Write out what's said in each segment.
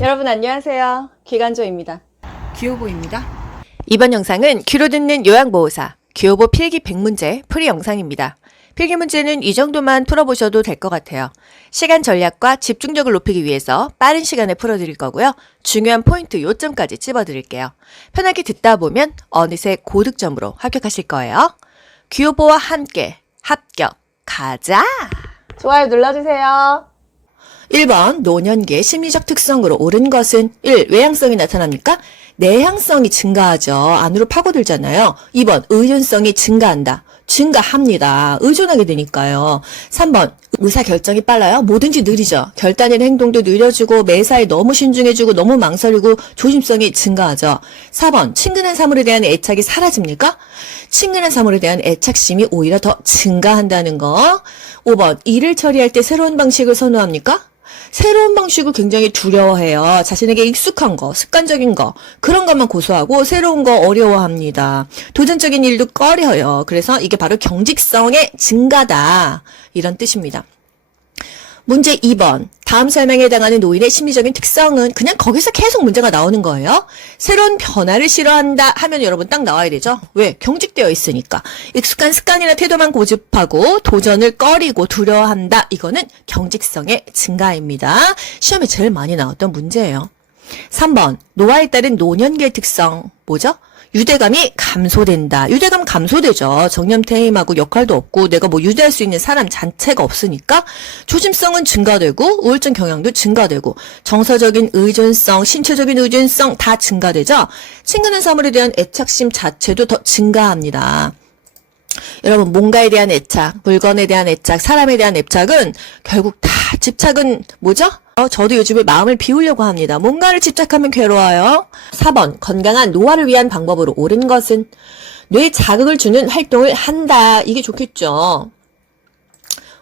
여러분 안녕하세요. 기간조입니다. 귀요보입니다. 이번 영상은 귀로 듣는 요양보호사 귀요보 필기 100문제 풀이 영상입니다. 필기 문제는 이 정도만 풀어보셔도 될 것 같아요. 시간 전략과 집중력을 높이기 위해서 빠른 시간에 풀어드릴 거고요. 중요한 포인트 요점까지 찝어드릴게요. 편하게 듣다 보면 어느새 고득점으로 합격하실 거예요. 귀요보와 함께 합격 가자! 좋아요 눌러주세요. 1번 노년기의 심리적 특성으로 옳은 것은 1. 외향성이 나타납니까? 내향성이 증가하죠. 안으로 파고들잖아요. 2번 의존성이 증가한다. 증가합니다. 의존하게 되니까요. 3번 의사결정이 빨라요. 뭐든지 느리죠. 결단이나 행동도 느려지고 매사에 너무 신중해지고 너무 망설이고 조심성이 증가하죠. 4번 친근한 사물에 대한 애착이 사라집니까? 친근한 사물에 대한 애착심이 오히려 더 증가한다는 거. 5번 일을 처리할 때 새로운 방식을 선호합니까? 새로운 방식을 굉장히 두려워해요. 자신에게 익숙한 거, 습관적인 거, 그런 것만 고수하고 새로운 거 어려워합니다. 도전적인 일도 꺼려요. 그래서 이게 바로 경직성의 증가다. 이런 뜻입니다. 문제 2번. 다음 설명에 해당하는 노인의 심리적인 특성은 그냥 거기서 계속 문제가 나오는 거예요. 새로운 변화를 싫어한다 하면 여러분 딱 나와야 되죠. 왜? 경직되어 있으니까. 익숙한 습관이나 태도만 고집하고 도전을 꺼리고 두려워한다. 이거는 경직성의 증가입니다. 시험에 제일 많이 나왔던 문제예요. 3번. 노화에 따른 노년기의 특성 뭐죠? 유대감이 감소된다. 유대감 감소되죠. 정념퇴임하고 역할도 없고 내가 뭐 유대할 수 있는 사람 자체가 없으니까 조심성은 증가되고 우울증 경향도 증가되고 정서적인 의존성, 신체적인 의존성 다 증가되죠. 친근한 사물에 대한 애착심 자체도 더 증가합니다. 여러분 뭔가에 대한 애착, 물건에 대한 애착, 사람에 대한 애착은 결국 다 집착은 뭐죠? 저도 요즘에 마음을 비우려고 합니다. 뭔가를 집착하면 괴로워요. 4번 건강한 노화를 위한 방법으로 옳은 것은 뇌에 자극을 주는 활동을 한다. 이게 좋겠죠.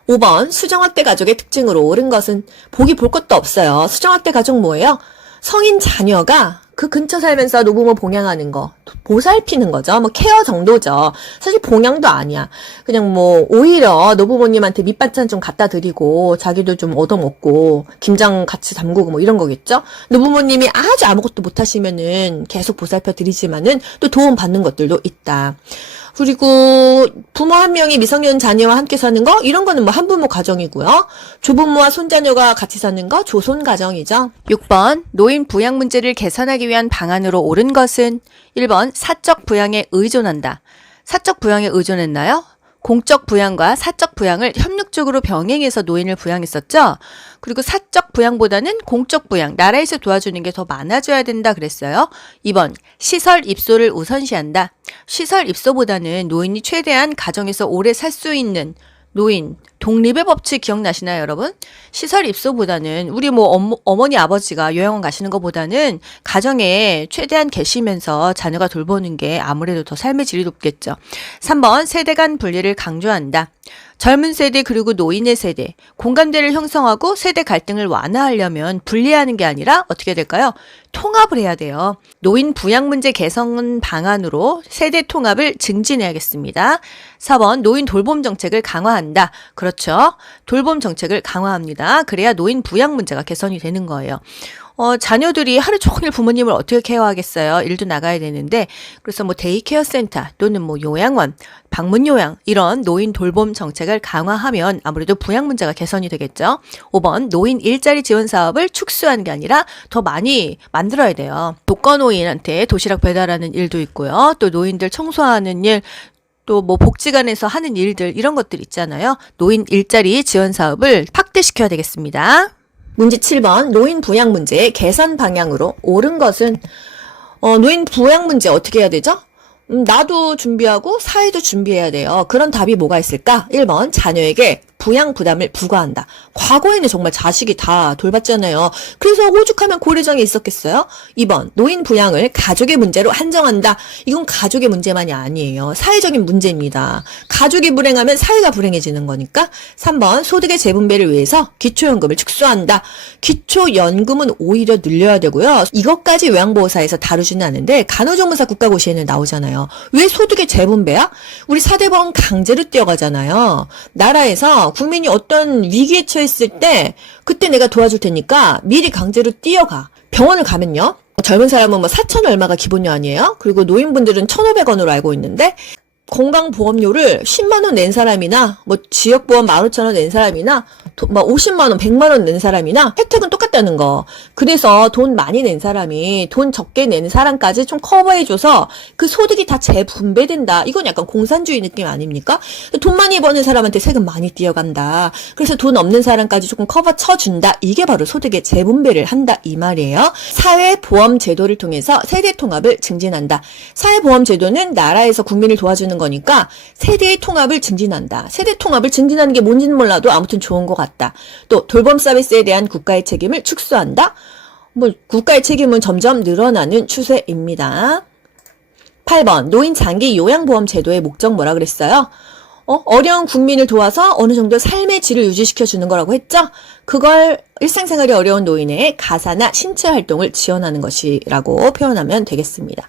5번 수정확대 가족의 특징으로 옳은 것은 보기 볼 것도 없어요. 수정확대 가족 뭐예요? 성인 자녀가 그 근처 살면서 노부모 봉양하는 거, 보살피는 거죠. 뭐 케어 정도죠. 사실 봉양도 아니야. 그냥 뭐 오히려 노부모님한테 밑반찬 좀 갖다 드리고 자기도 좀 얻어먹고 김장 같이 담그고 뭐 이런 거겠죠. 노부모님이 아주 아무것도 못하시면은 계속 보살펴 드리지만은 또 도움 받는 것들도 있다. 그리고 부모 한 명이 미성년 자녀와 함께 사는 거 이런 거는 뭐 한부모 가정이고요. 조부모와 손자녀가 같이 사는 거 조손 가정이죠. 6번 노인 부양 문제를 개선하기 위한 방안으로 옳은 것은 1번 사적 부양에 의존한다. 사적 부양에 의존했나요? 공적 부양과 사적 부양을 협력적으로 병행해서 노인을 부양했었죠. 그리고 사적 부양보다는 공적 부양, 나라에서 도와주는 게 더 많아져야 된다 그랬어요. 2번 시설 입소를 우선시한다. 시설 입소보다는 노인이 최대한 가정에서 오래 살 수 있는 노인, 독립의 법칙 기억나시나요, 여러분? 시설 입소보다는 우리 뭐 어머니 아버지가 요양원 가시는 것보다는 가정에 최대한 계시면서 자녀가 돌보는 게 아무래도 더 삶의 질이 높겠죠. 3번 세대 간 분리를 강조한다. 젊은 세대 그리고 노인의 세대, 공감대를 형성하고 세대 갈등을 완화하려면 분리하는 게 아니라 어떻게 될까요? 통합을 해야 돼요. 노인 부양 문제 개선 방안으로 세대 통합을 증진해야겠습니다. 4번 노인 돌봄 정책을 강화한다. 그렇죠. 돌봄 정책을 강화합니다. 그래야 노인 부양 문제가 개선이 되는 거예요. 자녀들이 하루 종일 부모님을 어떻게 케어하겠어요? 일도 나가야 되는데, 그래서 뭐 데이케어 센터 또는 뭐 요양원, 방문 요양, 이런 노인 돌봄 정책을 강화하면 아무래도 부양 문제가 개선이 되겠죠? 5번, 노인 일자리 지원 사업을 축소하는 게 아니라 더 많이 만들어야 돼요. 독거노인한테 도시락 배달하는 일도 있고요. 또 노인들 청소하는 일, 또 뭐 복지관에서 하는 일들, 이런 것들 있잖아요. 노인 일자리 지원 사업을 확대시켜야 되겠습니다. 문제 7번 노인 부양 문제의 개선 방향으로 옳은 것은 노인 부양 문제 어떻게 해야 되죠? 나도 준비하고 사회도 준비해야 돼요. 그런 답이 뭐가 있을까? 1번 자녀에게 부양 부담을 부과한다. 과거에는 정말 자식이 다 돌봤잖아요. 그래서 오죽하면 고려정이 있었겠어요? 2번 노인 부양을 가족의 문제로 한정한다. 이건 가족의 문제만이 아니에요. 사회적인 문제입니다. 가족이 불행하면 사회가 불행해지는 거니까. 3번 소득의 재분배를 위해서 기초연금을 축소한다. 기초연금은 오히려 늘려야 되고요. 이것까지 요양보호사에서 다루지는 않는데 간호조무사 국가고시에는 나오잖아요. 왜 소득의 재분배야? 우리 4대 보험 강제로 뛰어가잖아요. 나라에서 국민이 어떤 위기에 처했을 때 그때 내가 도와줄 테니까 미리 강제로 뛰어가. 병원을 가면요. 젊은 사람은 뭐 4천 얼마가 기본료 아니에요? 그리고 노인분들은 1,500원으로 알고 있는데 건강보험료를 10만 원 낸 사람이나 뭐 지역보험 15,000원 낸 사람이나 뭐 50만 원, 100만 원 낸 사람이나 혜택은 똑같다는 거. 그래서 돈 많이 낸 사람이 돈 적게 낸 사람까지 좀 커버해줘서 그 소득이 다 재분배된다. 이건 약간 공산주의 느낌 아닙니까? 돈 많이 버는 사람한테 세금 많이 뛰어간다. 그래서 돈 없는 사람까지 조금 커버 쳐준다. 이게 바로 소득의 재분배를 한다 이 말이에요. 사회보험 제도를 통해서 세대 통합을 증진한다. 사회보험 제도는 나라에서 국민을 도와주는 거니까 세대의 통합을 증진한다. 세대 통합을 증진하는 게 뭔지는 몰라도 아무튼 좋은 것 같다. 또 돌봄 서비스에 대한 국가의 책임을 축소한다. 뭐 국가의 책임은 점점 늘어나는 추세입니다. 8번 노인 장기 요양보험 제도의 목적 뭐라 그랬어요? 어려운 국민을 도와서 어느 정도 삶의 질을 유지시켜주는 거라고 했죠? 그걸 일상생활이 어려운 노인의 가사나 신체 활동을 지원하는 것이라고 표현하면 되겠습니다.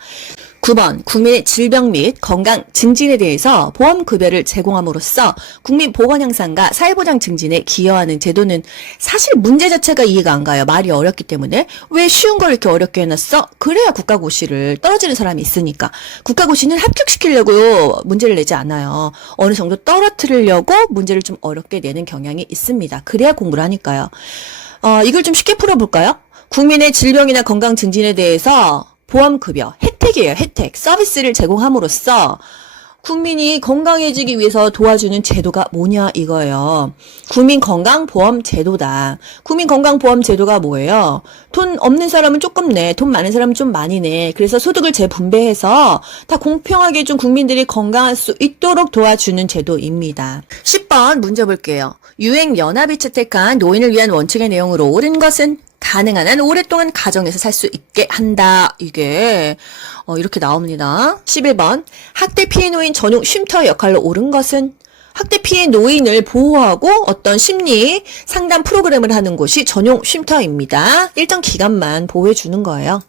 9번 국민의 질병 및 건강 증진에 대해서 보험급여를 제공함으로써 국민 보건 향상과 사회보장 증진에 기여하는 제도는 사실 문제 자체가 이해가 안 가요. 말이 어렵기 때문에. 왜 쉬운 걸 이렇게 어렵게 해놨어? 그래야 국가고시를 떨어지는 사람이 있으니까. 국가고시는 합격시키려고 문제를 내지 않아요. 어느 정도 떨어뜨리려고 문제를 좀 어렵게 내는 경향이 있습니다. 그래야 공부를 하니까요. 이걸 좀 쉽게 풀어볼까요? 국민의 질병이나 건강 증진에 대해서 보험급여, 혜택이에요, 혜택. 서비스를 제공함으로써 국민이 건강해지기 위해서 도와주는 제도가 뭐냐 이거예요. 국민건강보험제도다. 국민건강보험제도가 뭐예요? 돈 없는 사람은 조금 내, 돈 많은 사람은 좀 많이 내. 그래서 소득을 재분배해서 다 공평하게 좀 국민들이 건강할 수 있도록 도와주는 제도입니다. 10번 문제 볼게요. 유행연합이 채택한 노인을 위한 원칙의 내용으로 옳은 것은 가능한 한 오랫동안 가정에서 살 수 있게 한다. 이게 이렇게 나옵니다. 11번 학대 피해 노인 전용 쉼터 역할로 옳은 것은 학대 피해 노인을 보호하고 어떤 심리 상담 프로그램을 하는 곳이 전용 쉼터입니다. 일정 기간만 보호해 주는 거예요.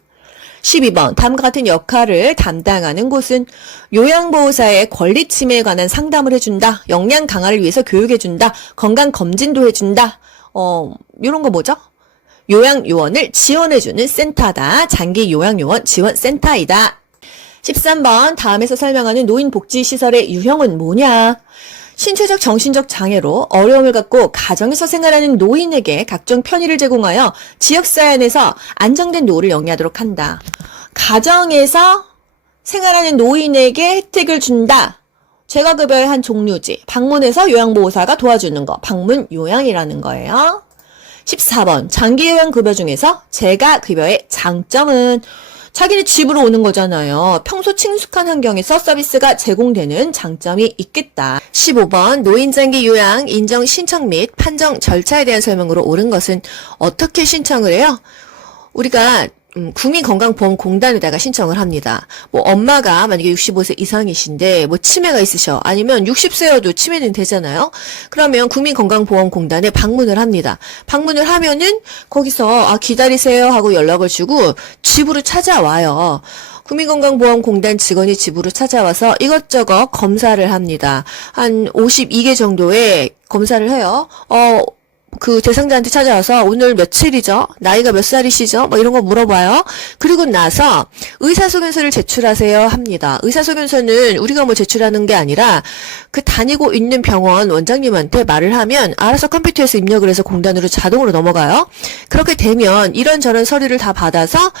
12번 다음과 같은 역할을 담당하는 곳은 요양보호사의 권리 침해에 관한 상담을 해준다. 역량 강화를 위해서 교육해준다. 건강검진도 해준다. 이런 거 뭐죠? 요양요원을 지원해주는 센터다. 장기요양요원 지원센터이다. 13번 다음에서 설명하는 노인복지시설의 유형은 뭐냐? 신체적 정신적 장애로 어려움을 갖고 가정에서 생활하는 노인에게 각종 편의를 제공하여 지역사회 안에서 안정된 노후를 영위하도록 한다. 가정에서 생활하는 노인에게 혜택을 준다. 재가급여의 한 종류지. 방문해서 요양보호사가 도와주는 거. 방문요양이라는 거예요. 14번 장기요양급여 중에서 재가급여의 장점은 자기네 집으로 오는 거잖아요. 평소 친숙한 환경에서 서비스가 제공되는 장점이 있겠다. 15번 노인장기 요양 인정 신청 및 판정 절차에 대한 설명으로 옳은 것은 어떻게 신청을 해요? 우리가 국민건강보험공단에다가 신청을 합니다. 뭐 엄마가 만약에 65세 이상이신데 뭐 치매가 있으셔. 아니면 60세여도 치매는 되잖아요. 그러면 국민건강보험공단에 방문을 합니다. 방문을 하면은 거기서 기다리세요 하고 연락을 주고 집으로 찾아와요. 국민건강보험공단 직원이 집으로 찾아와서 이것저것 검사를 합니다. 한 52개 정도의 검사를 해요. 그 대상자한테 찾아와서 오늘 며칠이죠? 나이가 몇 살이시죠? 뭐 이런 거 물어봐요. 그리고 나서 의사소견서를 제출하세요 합니다. 의사소견서는 우리가 뭐 제출하는 게 아니라 그 다니고 있는 병원 원장님한테 말을 하면 알아서 컴퓨터에서 입력을 해서 공단으로 자동으로 넘어가요. 그렇게 되면 이런저런 서류를 다 받아서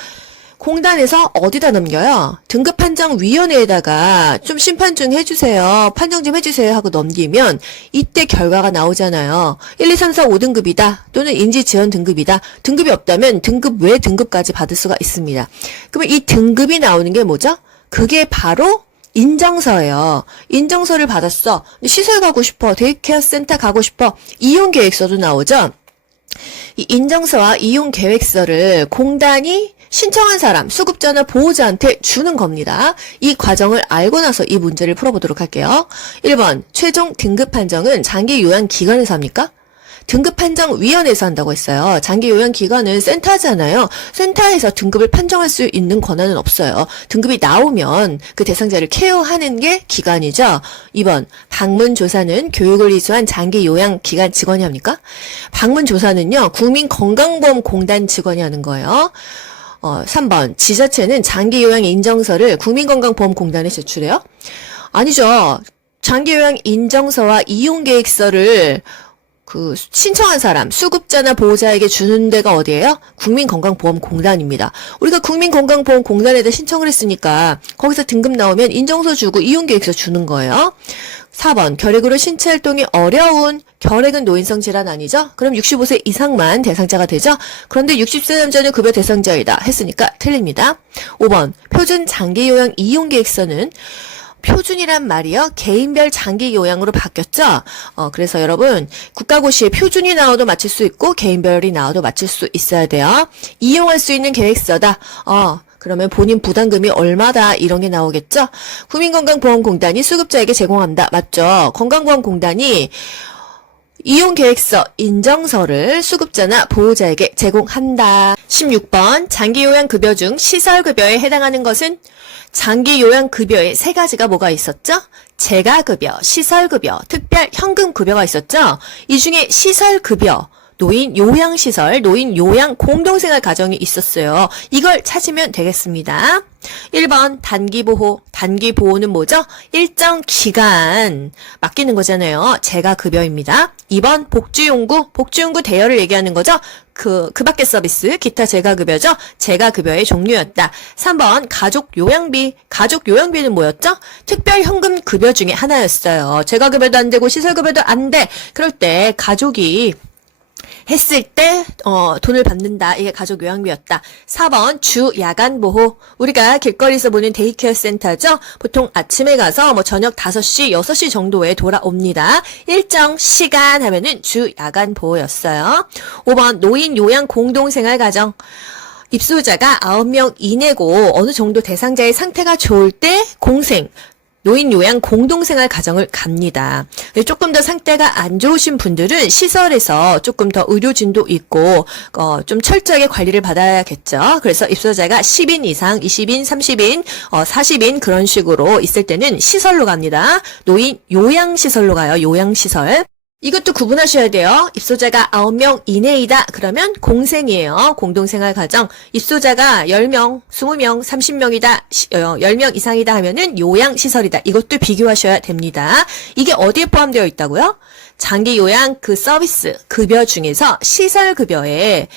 공단에서 어디다 넘겨요? 등급판정위원회에다가 좀 심판 좀 해주세요. 판정 좀 해주세요 하고 넘기면 이때 결과가 나오잖아요. 1, 2, 3, 4, 5등급이다. 또는 인지지원 등급이다. 등급이 없다면 등급 외 등급까지 받을 수가 있습니다. 그러면 이 등급이 나오는 게 뭐죠? 그게 바로 인정서예요. 인정서를 받았어. 시설 가고 싶어. 데이케어 센터 가고 싶어. 이용계획서도 나오죠? 이 인정서와 이용계획서를 공단이 신청한 사람, 수급자나 보호자한테 주는 겁니다. 이 과정을 알고 나서 이 문제를 풀어보도록 할게요. 1번, 최종 등급 판정은 장기 요양기관에서 합니까? 등급 판정위원회에서 한다고 했어요. 장기 요양 기관은 센터잖아요. 센터에서 등급을 판정할 수 있는 권한은 없어요. 등급이 나오면 그 대상자를 케어하는 게 기관이죠. 2번, 방문조사는 교육을 이수한 장기 요양 기관 직원이 합니까? 방문조사는요, 국민건강보험공단 직원이 하는 거예요. 3번, 지자체는 장기 요양 인정서를 국민건강보험공단에 제출해요? 아니죠. 장기 요양 인정서와 이용계획서를 신청한 사람, 수급자나 보호자에게 주는 데가 어디예요? 국민건강보험공단입니다. 우리가 국민건강보험공단에다 신청을 했으니까 거기서 등급 나오면 인정서 주고 이용계획서 주는 거예요. 4번, 결핵으로 신체활동이 어려운 결핵은 노인성 질환 아니죠? 그럼 65세 이상만 대상자가 되죠? 그런데 60세 남자는 급여 대상자이다 했으니까 틀립니다. 5번, 표준 장기요양 이용계획서는 표준이란 말이요. 개인별 장기 요양으로 바뀌었죠? 그래서 여러분, 국가고시에 표준이 나와도 맞출 수 있고, 개인별이 나와도 맞출 수 있어야 돼요. 이용할 수 있는 계획서다. 그러면 본인 부담금이 얼마다 이런 게 나오겠죠? 국민건강보험공단이 수급자에게 제공한다. 맞죠? 건강보험공단이 이용계획서, 인정서를 수급자나 보호자에게 제공한다. 16번, 장기요양급여 중 시설급여에 해당하는 것은 장기요양급여에 세 가지가 뭐가 있었죠? 재가급여, 시설급여, 특별현금급여가 있었죠? 이 중에 시설급여, 노인 요양시설, 노인 요양 공동생활 가정이 있었어요. 이걸 찾으면 되겠습니다. 1번 단기보호. 단기보호는 뭐죠? 일정 기간 맡기는 거잖아요. 재가급여입니다. 2번 복지용구. 복지용구 대여를 얘기하는 거죠. 그 밖의 서비스, 기타 재가급여죠. 재가급여의 종류였다. 3번 가족요양비. 가족요양비는 뭐였죠? 특별현금급여 중에 하나였어요. 재가급여도 안 되고 시설급여도 안 돼. 그럴 때 가족이 했을 때 돈을 받는다. 이게 가족 요양비였다. 4번 주 야간 보호. 우리가 길거리에서 보는 데이케어 센터죠. 보통 아침에 가서 저녁 5시, 6시 정도에 돌아옵니다. 일정 시간 하면은 주 야간 보호였어요. 5번 노인 요양 공동생활 가정. 입소자가 9명 이내고 어느 정도 대상자의 상태가 좋을 때 공생 노인 요양 공동생활 가정을 갑니다. 조금 더 상태가 안 좋으신 분들은 시설에서 조금 더 의료진도 있고 좀 철저하게 관리를 받아야겠죠. 그래서 입소자가 10인 이상, 20인, 30인, 40인 그런 식으로 있을 때는 시설로 갑니다. 노인 요양시설로 가요. 요양시설. 이것도 구분하셔야 돼요. 입소자가 9명 이내이다. 그러면 공생이에요. 공동생활 가정. 입소자가 10명, 20명, 30명이다. 10명 이상이다 하면은 요양시설이다. 이것도 비교하셔야 됩니다. 이게 어디에 포함되어 있다고요? 장기요양 그 서비스 급여 중에서 시설급여에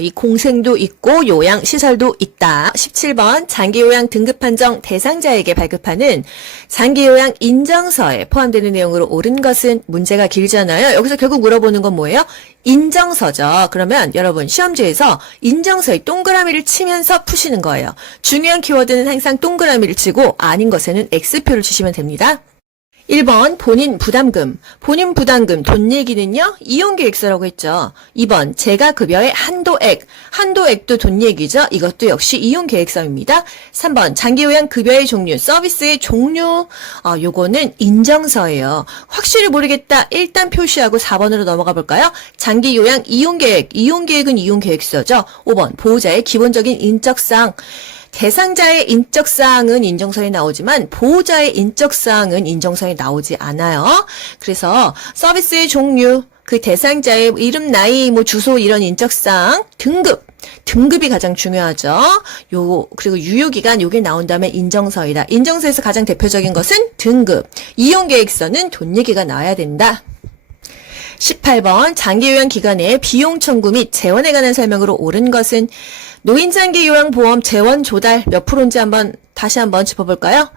이 공생도 있고 요양시설도 있다. 17번 장기요양 등급판정 대상자에게 발급하는 장기요양 인정서에 포함되는 내용으로 옳은 것은 문제가 길잖아요. 여기서 결국 물어보는 건 뭐예요? 인정서죠. 그러면 여러분 시험지에서 인정서에 동그라미를 치면서 푸시는 거예요. 중요한 키워드는 항상 동그라미를 치고 아닌 것에는 X표를 치시면 됩니다. 1번 본인 부담금. 본인 부담금 돈 얘기는요. 이용계획서라고 했죠. 2번 재가급여의 한도액. 한도액도 돈 얘기죠. 이것도 역시 이용계획서입니다. 3번 장기요양 급여의 종류. 서비스의 종류. 요거는 인정서예요. 확실히 모르겠다. 일단 표시하고 4번으로 넘어가 볼까요? 장기요양 이용계획. 이용계획은 이용계획서죠. 5번 보호자의 기본적인 인적사항. 대상자의 인적사항은 인정서에 나오지만 보호자의 인적사항은 인정서에 나오지 않아요. 그래서 서비스의 종류, 그 대상자의 이름, 나이, 주소 이런 인적사항, 등급이 가장 중요하죠. 그리고 유효기간 요게 나온 다음에 인정서이다. 인정서에서 가장 대표적인 것은 등급. 이용계획서는 돈 얘기가 나와야 된다. 18번 장기요양 기관의 비용 청구 및 재원에 관한 설명으로 옳은 것은 노인장기요양보험 재원 조달 몇 프로인지 다시 한번 짚어볼까요?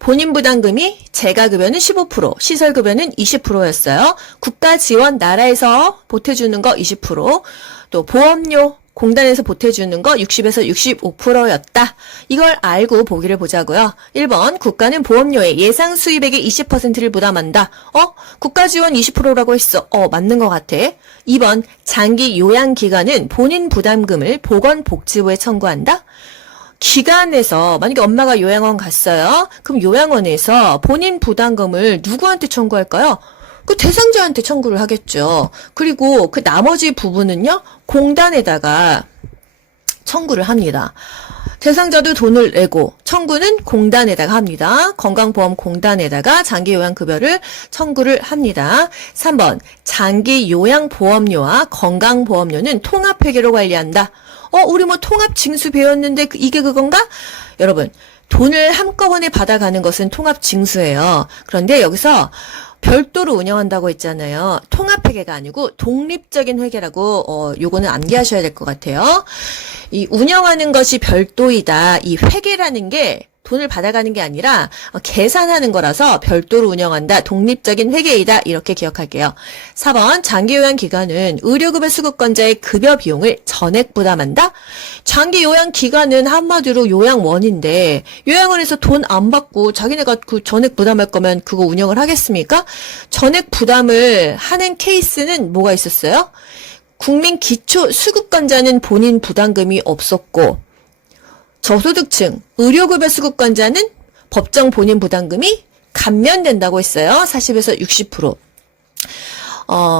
본인 부담금이 재가급여는 15%, 시설급여는 20%였어요. 국가 지원 나라에서 보태주는 거 20%, 또 보험료 공단에서 보태주는 거 60에서 65%였다. 이걸 알고 보기를 보자고요. 1번 국가는 보험료의 예상 수입액의 20%를 부담한다. 국가 지원 20%라고 했어. 맞는 것 같아. 2번 장기 요양기관은 본인 부담금을 보건복지부에 청구한다. 기관에서 만약에 엄마가 요양원 갔어요. 그럼 요양원에서 본인 부담금을 누구한테 청구할까요? 그 대상자한테 청구를 하겠죠. 그리고 그 나머지 부분은요, 공단에다가 청구를 합니다. 대상자도 돈을 내고 청구는 공단에다가 합니다. 건강보험공단에다가 장기요양급여를 청구를 합니다. 3번 장기요양보험료와 건강보험료는 통합회계로 관리한다. 우리 뭐 통합징수 배웠는데 이게 그건가? 여러분, 돈을 한꺼번에 받아가는 것은 통합징수예요. 그런데 여기서 별도로 운영한다고 했잖아요. 통합회계가 아니고 독립적인 회계라고 요거는 암기하셔야 될 것 같아요. 이 운영하는 것이 별도이다. 이 회계라는 게 돈을 받아가는 게 아니라 계산하는 거라서 별도로 운영한다. 독립적인 회계이다. 이렇게 기억할게요. 4번 장기요양기관은 의료급여 수급권자의 급여 비용을 전액 부담한다. 장기요양기관은 한마디로 요양원인데 요양원에서 돈 안 받고 자기네가 그 전액 부담할 거면 그거 운영을 하겠습니까? 전액 부담을 하는 케이스는 뭐가 있었어요? 국민기초수급권자는 본인 부담금이 없었고 저소득층 의료급여 수급권자는 법정 본인 부담금이 감면된다고 했어요. 40에서 60%.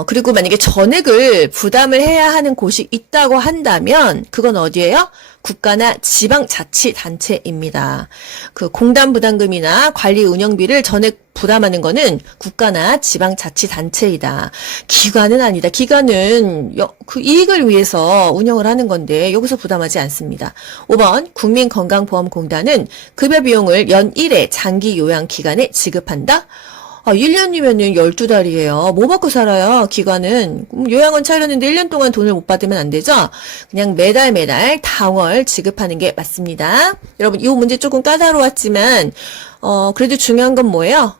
그리고 만약에 전액을 부담을 해야 하는 곳이 있다고 한다면 그건 어디예요? 국가나 지방자치단체입니다. 그 공단 부담금이나 관리 운영비를 전액 부담하는 거는 국가나 지방자치단체이다. 기관은 아니다. 기관은 그 이익을 위해서 운영을 하는 건데 여기서 부담하지 않습니다. 5번 국민건강보험공단은 급여 비용을 연 1회 장기요양기관에 지급한다. 1년이면은 12달이에요. 뭐 받고 살아요, 기관은. 요양원 차렸는데 1년 동안 돈을 못 받으면 안 되죠? 그냥 매달 당월 지급하는 게 맞습니다. 여러분, 이 문제 조금 까다로웠지만, 그래도 중요한 건 뭐예요?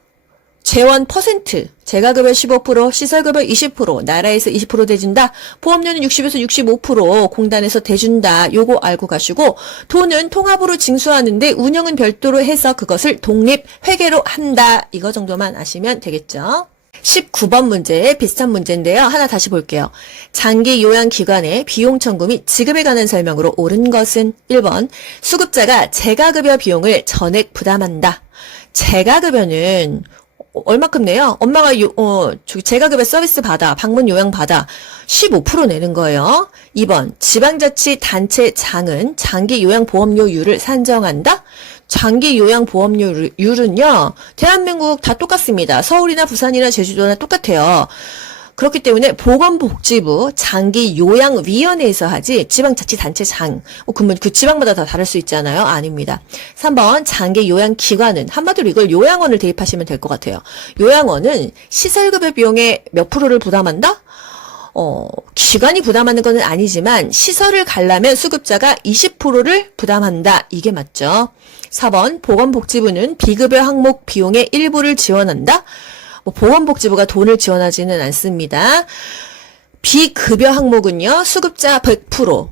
재원 퍼센트, 재가급여 15%, 시설급여 20%, 나라에서 20% 대준다. 보험료는 60에서 65%, 공단에서 대준다. 요거 알고 가시고 돈은 통합으로 징수하는데 운영은 별도로 해서 그것을 독립 회계로 한다. 이거 정도만 아시면 되겠죠. 19번 문제 비슷한 문제인데요. 하나 다시 볼게요. 장기요양기관의 비용 청구 및 지급에 관한 설명으로 옳은 것은 1번 수급자가 재가급여 비용을 전액 부담한다. 재가급여는 얼마큼 내요? 엄마가 재가급여 서비스 받아, 방문 요양 받아 15% 내는 거예요. 2번 지방자치단체장은 장기요양보험료율을 산정한다. 장기요양보험료율은요, 대한민국 다 똑같습니다. 서울이나 부산이나 제주도나 똑같아요. 그렇기 때문에 보건복지부 장기요양위원회에서 하지 지방자치단체장 그러면 그 지방마다 다 다를 수 있잖아요. 아닙니다. 3번 장기요양기관은 한마디로 이걸 요양원을 대입하시면 될 것 같아요. 요양원은 시설급여 비용의 몇 프로를 부담한다? 기관이 부담하는 건 아니지만 시설을 가려면 수급자가 20%를 부담한다. 이게 맞죠. 4번 보건복지부는 비급여 항목 비용의 일부를 지원한다. 보건복지부가 돈을 지원하지는 않습니다. 비급여 항목은요, 수급자 100%,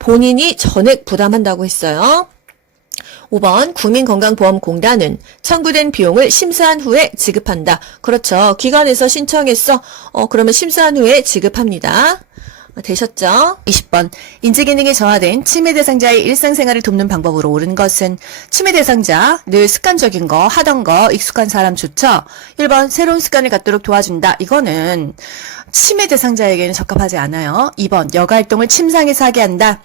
본인이 전액 부담한다고 했어요. 5번 국민건강보험공단은 청구된 비용을 심사한 후에 지급한다. 그렇죠. 기관에서 신청했어. 그러면 심사한 후에 지급합니다. 되셨죠? 20번 인지기능이 저하된 치매 대상자의 일상생활을 돕는 방법으로 옳은 것은 치매 대상자 늘 습관적인 거 하던 거 익숙한 사람 좋죠? 1번 새로운 습관을 갖도록 도와준다. 이거는 치매 대상자에게는 적합하지 않아요. 2번 여가활동을 침상에서 하게 한다.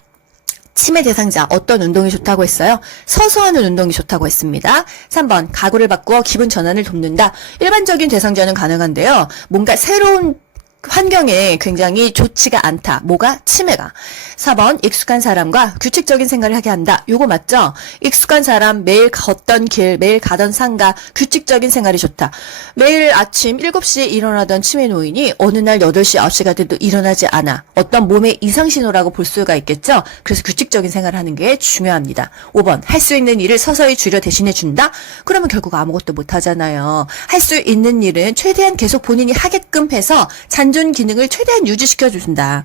치매 대상자 어떤 운동이 좋다고 했어요? 서서 하는 운동이 좋다고 했습니다. 3번 가구를 바꾸어 기분 전환을 돕는다. 일반적인 대상자는 가능한데요. 뭔가 새로운 환경에 굉장히 좋지가 않다. 뭐가? 치매가. 4번 익숙한 사람과 규칙적인 생활을 하게 한다. 요거 맞죠? 익숙한 사람, 매일 걷던 길, 매일 가던 상가, 규칙적인 생활이 좋다. 매일 아침 7시에 일어나던 치매 노인이 어느 날 8시, 9시가 돼도 일어나지 않아. 어떤 몸의 이상신호라고 볼 수가 있겠죠? 그래서 규칙적인 생활을 하는 게 중요합니다. 5번 할 수 있는 일을 서서히 줄여 대신해 준다? 그러면 결국 아무것도 못 하잖아요. 할 수 있는 일은 최대한 계속 본인이 하게끔 해서 잔존 기능을 최대한 유지시켜 준다.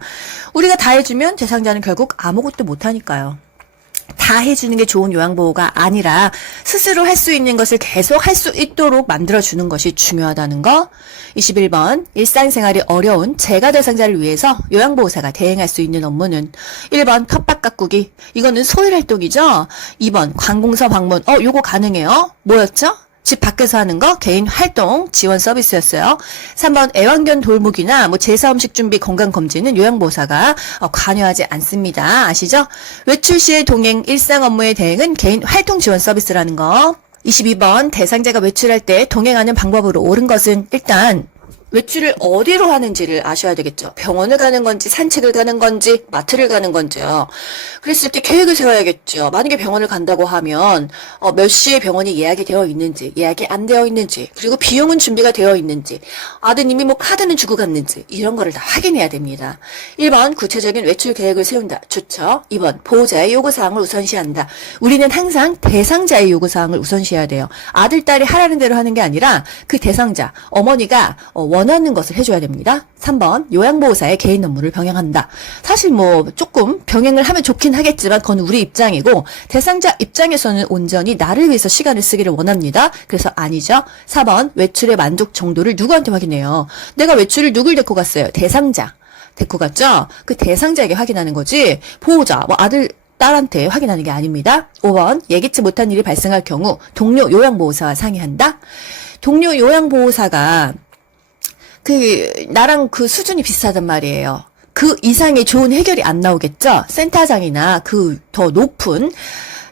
우리가 다 해주면 대상자는 결국 아무것도 못하니까요. 다 해주는 게 좋은 요양보호가 아니라 스스로 할 수 있는 것을 계속 할 수 있도록 만들어주는 것이 중요하다는 거. 21번 일상생활이 어려운 재가 대상자를 위해서 요양보호사가 대행할 수 있는 업무는 1번 텃밭 가꾸기. 이거는 소일활동이죠. 2번 관공서 방문. 요거 가능해요. 뭐였죠? 집 밖에서 하는 거 개인 활동 지원 서비스였어요. 3번 애완견 돌보기나 뭐 제사 음식 준비 건강 검진은 요양보호사가 관여하지 않습니다. 아시죠? 외출 시의 동행 일상 업무의 대행은 개인 활동 지원 서비스라는 거. 22번 대상자가 외출할 때 동행하는 방법으로 옳은 것은 일단 외출을 어디로 하는지를 아셔야 되겠죠. 병원을 가는 건지 산책을 가는 건지 마트를 가는 건지요. 그랬을 때 계획을 세워야겠죠. 만약에 병원을 간다고 하면 몇 시에 병원이 예약이 되어 있는지, 예약이 안 되어 있는지, 그리고 비용은 준비가 되어 있는지, 아드님이 뭐 카드는 주고 갔는지 이런 거를 다 확인해야 됩니다. 1번 구체적인 외출 계획을 세운다. 좋죠. 2번 보호자의 요구사항을 우선시한다. 우리는 항상 대상자의 요구사항을 우선시해야 돼요. 아들, 딸이 하라는 대로 하는 게 아니라 그 대상자, 어머니가 원하는 것을 해줘야 됩니다. 3번 요양보호사의 개인 업무를 병행한다. 사실 뭐 조금 병행을 하면 좋긴 하겠지만 그건 우리 입장이고 대상자 입장에서는 온전히 나를 위해서 시간을 쓰기를 원합니다. 그래서 아니죠. 4번 외출의 만족 정도를 누구한테 확인해요? 내가 외출을 누굴 데리고 갔어요? 대상자 데리고 갔죠? 그 대상자에게 확인하는 거지 보호자 뭐 아들 딸한테 확인하는 게 아닙니다. 5번 예기치 못한 일이 발생할 경우 동료 요양보호사와 상의한다. 동료 요양보호사가 나랑 그 수준이 비슷하단 말이에요. 그 이상의 좋은 해결이 안 나오겠죠? 센터장이나 그 더 높은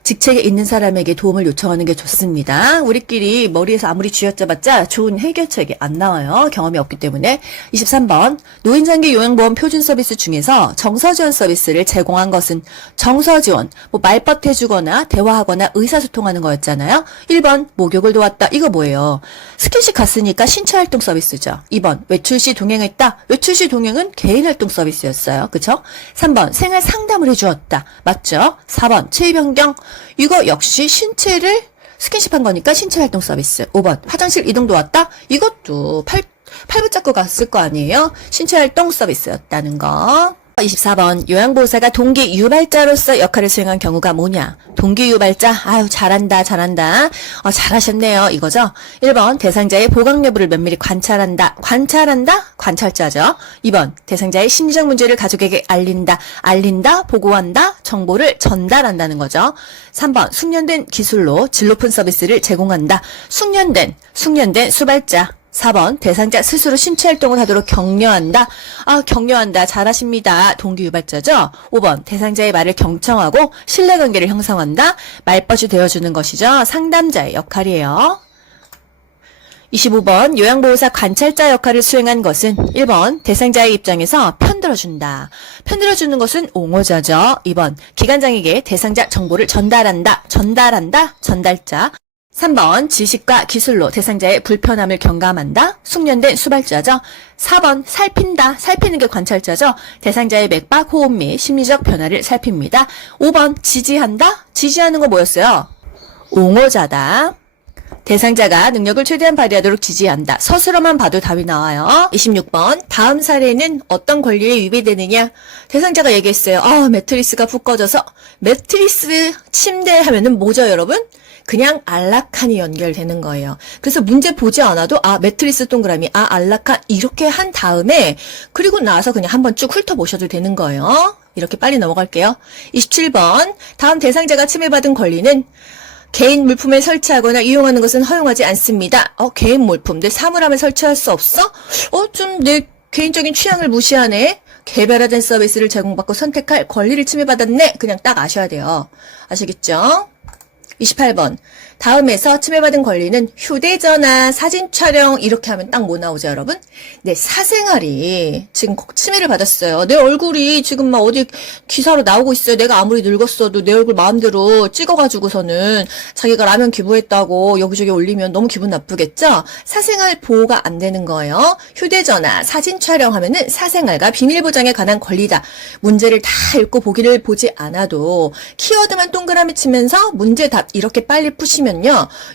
직책에 있는 사람에게 도움을 요청하는 게 좋습니다. 우리끼리 머리에서 아무리 쥐어짜봤자 좋은 해결책이 안 나와요. 경험이 없기 때문에. 23번 노인장기 요양보험 표준 서비스 중에서 정서지원 서비스를 제공한 것은 정서지원, 뭐 말벗 해주거나 대화하거나 의사소통하는 거였잖아요. 1번 목욕을 도왔다. 이거 뭐예요? 스킨십 갔으니까 신체활동 서비스죠. 2번 외출 시 동행했다. 외출 시 동행은 개인활동 서비스였어요. 그쵸? 3번 생활 상담을 해주었다. 맞죠? 4번 체위 변경 이거 역시 신체를 스킨십한 거니까 신체활동 서비스. 5번 화장실 이동도 왔다? 이것도 팔 붙잡고 갔을 거 아니에요? 신체활동 서비스였다는 거. 24번 요양보호사가 동기 유발자로서 역할을 수행한 경우가 뭐냐? 동기 유발자 아유 잘한다 잘하셨네요 이거죠. 1번 대상자의 보강 여부를 면밀히 관찰한다 관찰자죠. 2번 대상자의 심리적 문제를 가족에게 알린다 보고한다 정보를 전달한다는 거죠. 3번 숙련된 기술로 질 높은 서비스를 제공한다. 숙련된 수발자. 4번 대상자 스스로 신체활동을 하도록 격려한다. 격려한다. 잘하십니다. 동기유발자죠. 5번 대상자의 말을 경청하고 신뢰관계를 형성한다. 말벗이 되어주는 것이죠. 상담자의 역할이에요. 25번 요양보호사 관찰자 역할을 수행한 것은 1번 대상자의 입장에서 편들어준다. 편들어주는 것은 옹호자죠. 2번 기관장에게 대상자 정보를 전달한다. 전달자. 3번 지식과 기술로 대상자의 불편함을 경감한다. 숙련된 수발자죠. 4번 살피는 게 관찰자죠. 대상자의 맥박, 호흡 및 심리적 변화를 살핍니다. 5번 지지하는 거 뭐였어요? 옹호자다. 대상자가 능력을 최대한 발휘하도록 지지한다. 서술어만 봐도 답이 나와요. 26번 다음 사례는 어떤 권리에 위배되느냐? 대상자가 얘기했어요. 매트리스가 푹 꺼져서 매트리스 침대 하면은 뭐죠 여러분? 그냥 안락한이 연결되는 거예요. 그래서 문제 보지 않아도 매트리스 동그라미 안락한 이렇게 한 다음에 그리고 나서 그냥 한번 쭉 훑어보셔도 되는 거예요. 이렇게 빨리 넘어갈게요. 27번 다음 대상자가 침해받은 권리는 개인 물품에 설치하거나 이용하는 것은 허용하지 않습니다. 개인 물품 내 사물함에 설치할 수 없어? 좀 내 개인적인 취향을 무시하네. 개별화된 서비스를 제공받고 선택할 권리를 침해받았네. 그냥 딱 아셔야 돼요. 아시겠죠? 28번 다음에서 침해받은 권리는 휴대전화, 사진 촬영 이렇게 하면 딱 뭐 나오죠 여러분? 내 사생활이 지금 침해를 받았어요. 내 얼굴이 지금 막 어디 기사로 나오고 있어요. 내가 아무리 늙었어도 내 얼굴 마음대로 찍어가지고서는 자기가 라면 기부했다고 여기저기 올리면 너무 기분 나쁘겠죠? 사생활 보호가 안 되는 거예요. 휴대전화, 사진 촬영하면은 사생활과 비밀 보장에 관한 권리다. 문제를 다 읽고 보기를 보지 않아도 키워드만 동그라미 치면서 문제 답 이렇게 빨리 푸시면요.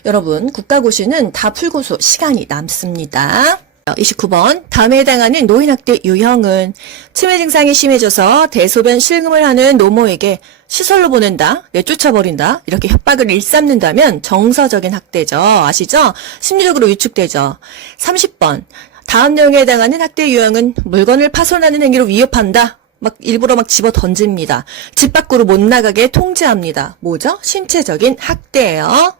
여러분 국가고시는 다 풀고서 시간이 남습니다. 29번 다음에 해당하는 노인학대 유형은 치매 증상이 심해져서 대소변 실금을 하는 노모에게 시설로 보낸다, 내쫓아버린다 이렇게 협박을 일삼는다면 정서적인 학대죠. 아시죠? 심리적으로 위축되죠. 30번 다음 내용에 해당하는 학대 유형은 물건을 파손하는 행위로 위협한다. 일부러 집어 던집니다. 집 밖으로 못 나가게 통제합니다. 뭐죠? 신체적인 학대예요.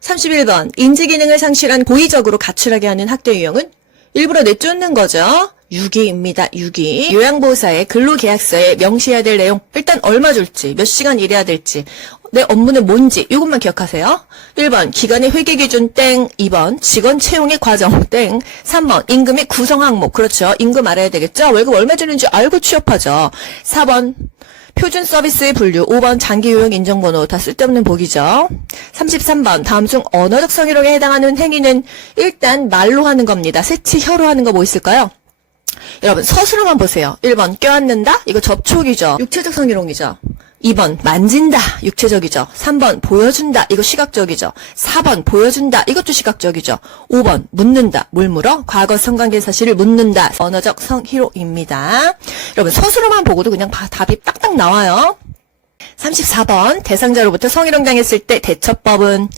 31번 인지기능을 상실한 고의적으로 가출하게 하는 학대 유형은 일부러 내쫓는 거죠. 유기입니다. 유기. 요양보호사의 근로계약서에 명시해야 될 내용, 일단 얼마 줄지, 몇 시간 일해야 될지, 내 업무는 뭔지 이것만 기억하세요. 1번 기간의 회계 기준 땡, 2번 직원 채용의 과정 땡, 3번 임금 및 구성 항목, 그렇죠. 임금 알아야 되겠죠. 월급 얼마 주는지 알고 취업하죠. 4번 표준 서비스의 분류, 5번 장기 요양 인정번호, 다 쓸데없는 보기죠. 33번 다음 중 언어적 성희롱에 해당하는 행위는 일단 말로 하는 겁니다. 세치 혀로 하는 거 뭐 있을까요? 여러분 서술어만 보세요. 1번 껴안는다, 이거 접촉이죠. 육체적 성희롱이죠. 2번 만진다, 육체적이죠. 3번 보여준다, 이거 시각적이죠. 4번 보여준다, 이것도 시각적이죠. 5번 묻는다, 뭘 물어? 과거 성관계 사실을 묻는다, 언어적 성희롱입니다. 여러분 서술어만 보고도 그냥 답이 딱딱 나와요. 34번 대상자로부터 성희롱 당했을 때 대처법은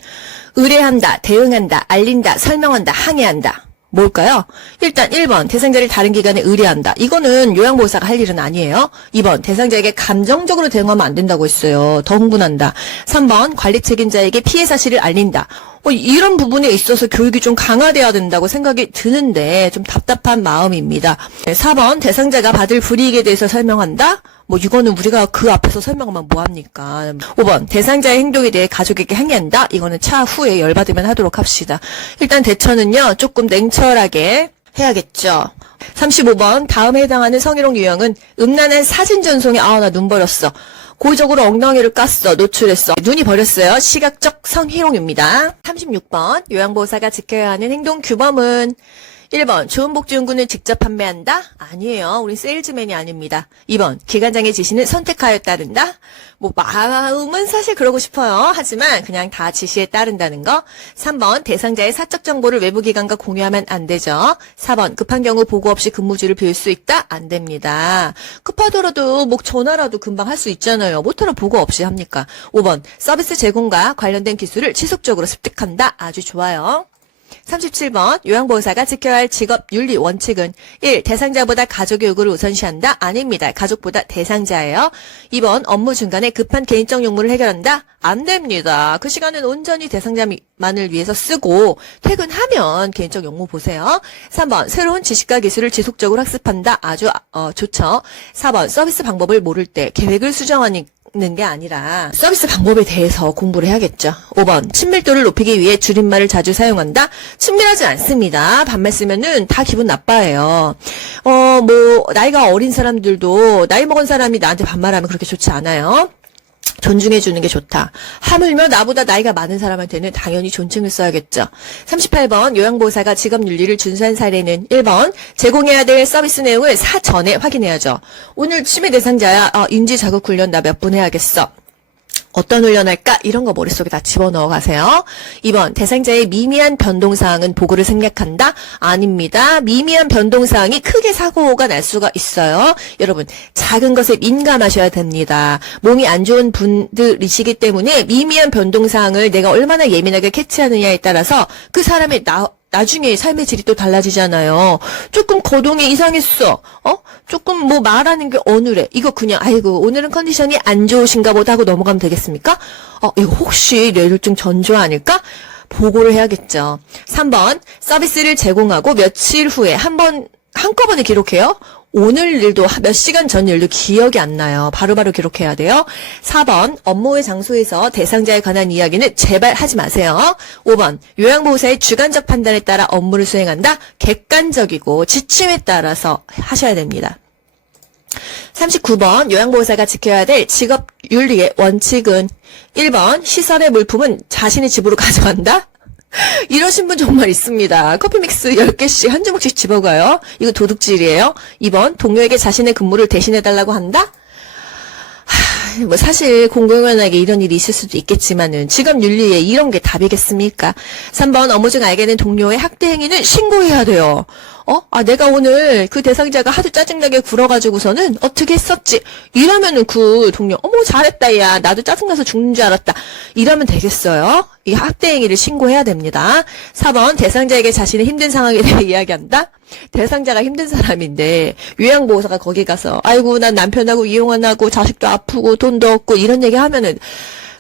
의뢰한다, 대응한다, 알린다, 설명한다, 항의한다. 뭘까요? 일단 1번 대상자를 다른 기관에 의뢰한다. 이거는 요양보호사가 할 일은 아니에요. 2번 대상자에게 감정적으로 대응하면 안 된다고 했어요. 더 흥분한다. 3번 관리 책임자에게 피해 사실을 알린다. 이런 부분에 있어서 교육이 좀 강화돼야 된다고 생각이 드는데 좀 답답한 마음입니다. 4번 대상자가 받을 불이익에 대해서 설명한다. 이거는 우리가 그 앞에서 설명하면 뭐합니까? 5번 대상자의 행동에 대해 가족에게 항의한다. 이거는 차후에 열받으면 하도록 합시다. 일단 대처는요 조금 냉철하게 해야겠죠. 35번 다음에 해당하는 성희롱 유형은 음란한 사진 전송에 나 눈 버렸어, 고의적으로 엉덩이를 깠어, 노출했어, 눈이 버렸어요. 시각적 성희롱입니다. 36번 요양보호사가 지켜야 하는 행동 규범은 1번 좋은복지용군을 직접 판매한다? 아니에요. 우리 세일즈맨이 아닙니다. 2번 기관장의 지시는 선택하여 따른다? 마음은 사실 그러고 싶어요. 하지만 그냥 다 지시에 따른다는 거. 3번 대상자의 사적 정보를 외부 기관과 공유하면 안 되죠. 4번 급한 경우 보고 없이 근무지를 비울 수 있다? 안 됩니다. 급하더라도 전화라도 금방 할 수 있잖아요. 못하러 보고 없이 합니까? 5번 서비스 제공과 관련된 기술을 지속적으로 습득한다? 아주 좋아요. 37번 요양보호사가 지켜야 할 직업윤리 원칙은 1. 대상자보다 가족의 요구를 우선시한다? 아닙니다. 가족보다 대상자예요. 2번 업무 중간에 급한 개인적 용무를 해결한다? 안 됩니다. 그 시간은 온전히 대상자만을 위해서 쓰고 퇴근하면 개인적 용무 보세요. 3번 새로운 지식과 기술을 지속적으로 학습한다? 아주 좋죠. 4번 서비스 방법을 모를 때 계획을 수정하니 게 아니라 서비스 방법에 대해서 공부를 해야겠죠. 5번 친밀도를 높이기 위해 줄임말을 자주 사용한다? 친밀하지 않습니다. 반말 쓰면은 다 기분 나빠해요. 나이가 어린 사람들도 나이 먹은 사람이 나한테 반말하면 그렇게 좋지 않아요. 존중해주는 게 좋다. 하물며 나보다 나이가 많은 사람한테는 당연히 존칭을 써야겠죠. 38번 요양보호사가 직업윤리를 준수한 사례는 1번 제공해야 될 서비스 내용을 사전에 확인해야죠. 오늘 치매 대상자야. 인지자극훈련 나 몇 분 해야겠어. 어떤 훈련할까? 이런 거 머릿속에 다 집어넣어 가세요. 2번 대상자의 미미한 변동사항은 보고를 생략한다? 아닙니다. 미미한 변동사항이 크게 사고가 날 수가 있어요. 여러분 작은 것에 민감하셔야 됩니다. 몸이 안 좋은 분들이시기 때문에 미미한 변동사항을 내가 얼마나 예민하게 캐치하느냐에 따라서 그 사람의 나중에 삶의 질이 또 달라지잖아요. 조금 거동이 이상했어. 조금 말하는 게 어눌해. 이거 그냥 아이고 오늘은 컨디션이 안 좋으신가 보다 하고 넘어가면 되겠습니까? 이거 혹시 뇌졸중 전조 아닐까? 보고를 해야겠죠. 3번 서비스를 제공하고 며칠 후에 한꺼번에 기록해요. 오늘 일도 몇 시간 전 일도 기억이 안 나요. 바로바로 기록해야 돼요. 4번 업무의 장소에서 대상자에 관한 이야기는 제발 하지 마세요. 5번 요양보호사의 주관적 판단에 따라 업무를 수행한다? 객관적이고 지침에 따라서 하셔야 됩니다. 39번 요양보호사가 지켜야 될 직업윤리의 원칙은 1번 시설의 물품은 자신의 집으로 가져간다? 이러신 분 정말 있습니다. 커피 믹스 10개씩 한 주먹씩 집어가요. 이거 도둑질이에요. 2번 동료에게 자신의 근무를 대신해달라고 한다? 사실 공공연하게 이런 일이 있을 수도 있겠지만은 직업윤리에 이런 게 답이겠습니까? 3번 업무 중 알게 된 동료의 학대 행위는 신고해야 돼요. 내가 오늘 그 대상자가 하도 짜증나게 굴어가지고서는 어떻게 했었지? 이러면은 그 동료, 잘했다, 야. 나도 짜증나서 죽는 줄 알았다. 이러면 되겠어요? 이 학대 행위를 신고해야 됩니다. 4번, 대상자에게 자신의 힘든 상황에 대해 이야기한다? 대상자가 힘든 사람인데, 요양보호사가 거기 가서, 아이고, 난 남편하고 이혼 안 하고, 자식도 아프고, 돈도 없고, 이런 얘기 하면은,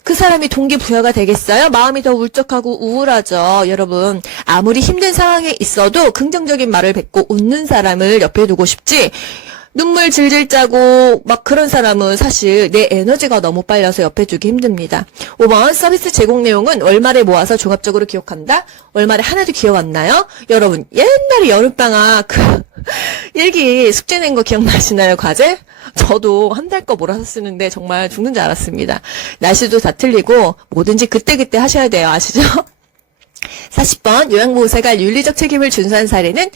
그 사람이 동기부여가 되겠어요? 마음이 더 울적하고 우울하죠. 여러분, 아무리 힘든 상황에 있어도 긍정적인 말을 뱉고 웃는 사람을 옆에 두고 싶지, 눈물 질질 짜고 막 그런 사람은 사실 내 에너지가 너무 빨려서 옆에 두기 힘듭니다. 5번 서비스 제공 내용은 월말에 모아서 종합적으로 기록한다. 월말에 하나도 기억 안 나요? 여러분 옛날에 여름방학 일기 숙제 낸 거 기억나시나요? 과제? 저도 한 달 거 몰아서 쓰는데 정말 죽는 줄 알았습니다. 날씨도 다 틀리고 뭐든지 그때그때 하셔야 돼요. 아시죠? 40번 요양보호사가 윤리적 책임을 준수한 사례는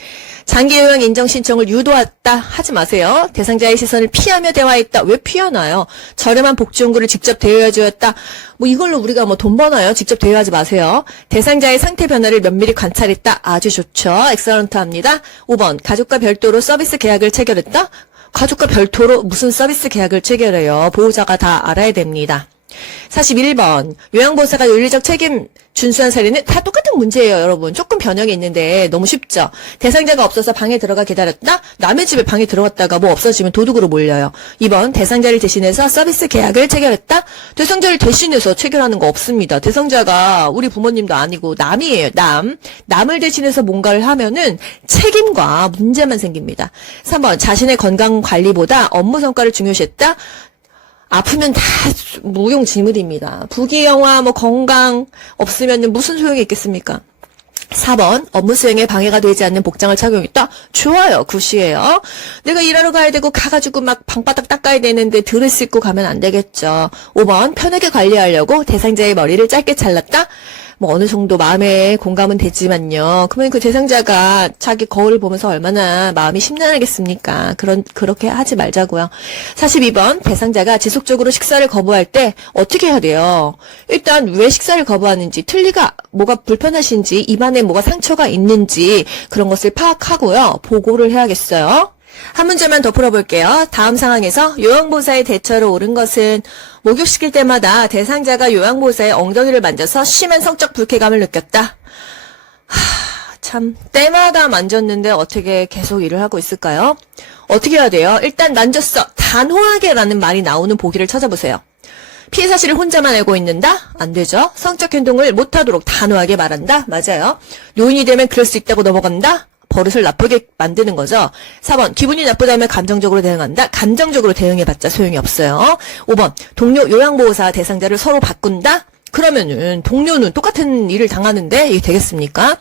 장기 요양 인정 신청을 유도했다 하지 마세요. 대상자의 시선을 피하며 대화했다. 왜 피하나요? 저렴한 복지용구를 직접 대여해 주었다. 뭐 이걸로 우리가 뭐 돈 버나요? 직접 대여하지 마세요. 대상자의 상태 변화를 면밀히 관찰했다. 아주 좋죠. 엑셀런트 합니다. 5번 가족과 별도로 서비스 계약을 체결했다. 가족과 별도로 무슨 서비스 계약을 체결해요? 보호자가 다 알아야 됩니다. 41번 요양보호사가 윤리적 책임 준수한 사례는 다 똑같은 문제예요. 여러분 조금 변형이 있는데 너무 쉽죠. 대상자가 없어서 방에 들어가 기다렸다. 남의 집에 방에 들어갔다가 뭐 없어지면 도둑으로 몰려요. 2번 대상자를 대신해서 서비스 계약을 체결했다. 대상자를 대신해서 체결하는 거 없습니다. 대상자가 우리 부모님도 아니고 남이에요. 남을 대신해서 뭔가를 하면은 책임과 문제만 생깁니다. 3번 자신의 건강관리보다 업무 성과를 중요시했다. 아프면 다 무용지물입니다. 부귀영화, 건강 없으면 무슨 소용이 있겠습니까? 4번 업무 수행에 방해가 되지 않는 복장을 착용했다. 좋아요. 굿이에요. 내가 일하러 가야 되고 가가지고 막 방바닥 닦아야 되는데 드레스 입고 가면 안 되겠죠. 5번 편하게 관리하려고 대상자의 머리를 짧게 잘랐다. 뭐 어느 정도 마음에 공감은 되지만요. 그러면 그 대상자가 자기 거울을 보면서 얼마나 마음이 심란하겠습니까? 그렇게 하지 말자고요. 42번 대상자가 지속적으로 식사를 거부할 때 어떻게 해야 돼요? 일단 왜 식사를 거부하는지, 틀니가 뭐가 불편하신지, 입안에 뭐가 상처가 있는지 그런 것을 파악하고요. 보고를 해야겠어요. 한 문제만 더 풀어볼게요. 다음 상황에서 요양보호사의 대처로 옳은 것은 목욕시킬 때마다 대상자가 요양보호사의 엉덩이를 만져서 심한 성적 불쾌감을 느꼈다. 참 때마다 만졌는데 어떻게 계속 일을 하고 있을까요? 어떻게 해야 돼요? 일단 만졌어. 단호하게라는 말이 나오는 보기를 찾아보세요. 피해 사실을 혼자만 알고 있는다? 안 되죠. 성적 행동을 못하도록 단호하게 말한다? 맞아요. 요인이 되면 그럴 수 있다고 넘어간다? 버릇을 나쁘게 만드는 거죠. 4번 기분이 나쁘다면 감정적으로 대응한다. 감정적으로 대응해봤자 소용이 없어요. 5번 동료 요양보호사 대상자를 서로 바꾼다. 그러면은 동료는 똑같은 일을 당하는데 이게 되겠습니까?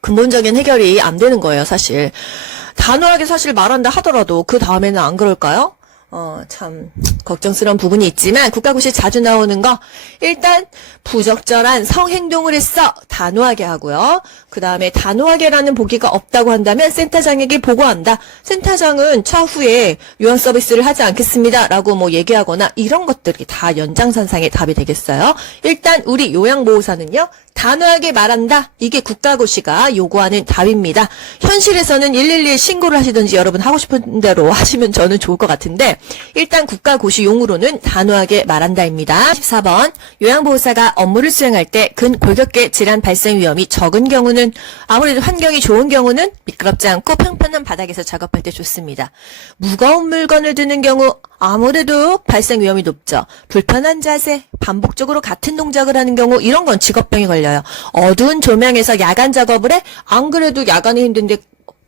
근본적인 해결이 안 되는 거예요. 사실 단호하게 사실 말한다 하더라도 그 다음에는 안 그럴까요? 참 걱정스러운 부분이 있지만 국가고시 자주 나오는 거 일단 부적절한 성행동을 했어 단호하게 하고요. 그 다음에 단호하게라는 보기가 없다고 한다면 센터장에게 보고한다. 센터장은 차후에 요양 서비스를 하지 않겠습니다 라고 뭐 얘기하거나 이런 것들이 다 연장선상의 답이 되겠어요. 일단 우리 요양보호사는요 단호하게 말한다. 이게 국가고시가 요구하는 답입니다. 현실에서는 112에 신고를 하시든지 여러분 하고 싶은 대로 하시면 저는 좋을 것 같은데 일단 국가고시 용으로는 단호하게 말한다입니다. 14번 요양보호사가 업무를 수행할 때 근골격계 질환 발생 위험이 적은 경우는 아무래도 환경이 좋은 경우는 미끄럽지 않고 평평한 바닥에서 작업할 때 좋습니다. 무거운 물건을 드는 경우 아무래도 발생 위험이 높죠. 불편한 자세, 반복적으로 같은 동작을 하는 경우 이런 건 직업병이 걸려요. 어두운 조명에서 야간 작업을 해? 안 그래도 야간이 힘든데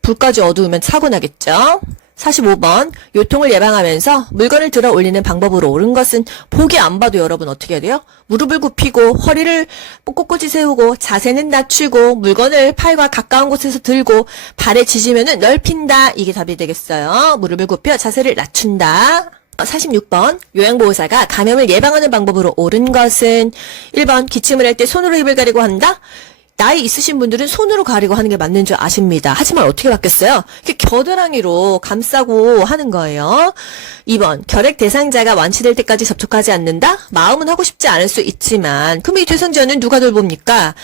불까지 어두우면 사고 나겠죠. 45번 요통을 예방하면서 물건을 들어 올리는 방법으로 옳은 것은 보기 안 봐도 여러분 어떻게 해야 돼요? 무릎을 굽히고 허리를 꼿꼿이 세우고 자세는 낮추고 물건을 팔과 가까운 곳에서 들고 발에 지지면은 넓힌다. 이게 답이 되겠어요. 무릎을 굽혀 자세를 낮춘다. 46번 요양보호사가 감염을 예방하는 방법으로 옳은 것은 1번 기침을 할 때 손으로 입을 가리고 한다. 나이 있으신 분들은 손으로 가리고 하는 게 맞는 줄 아십니다. 하지만 어떻게 바뀌었어요? 이렇게 겨드랑이로 감싸고 하는 거예요. 2번 결핵 대상자가 완치될 때까지 접촉하지 않는다? 마음은 하고 싶지 않을 수 있지만 그럼 이 대상자는 누가 돌봅니까?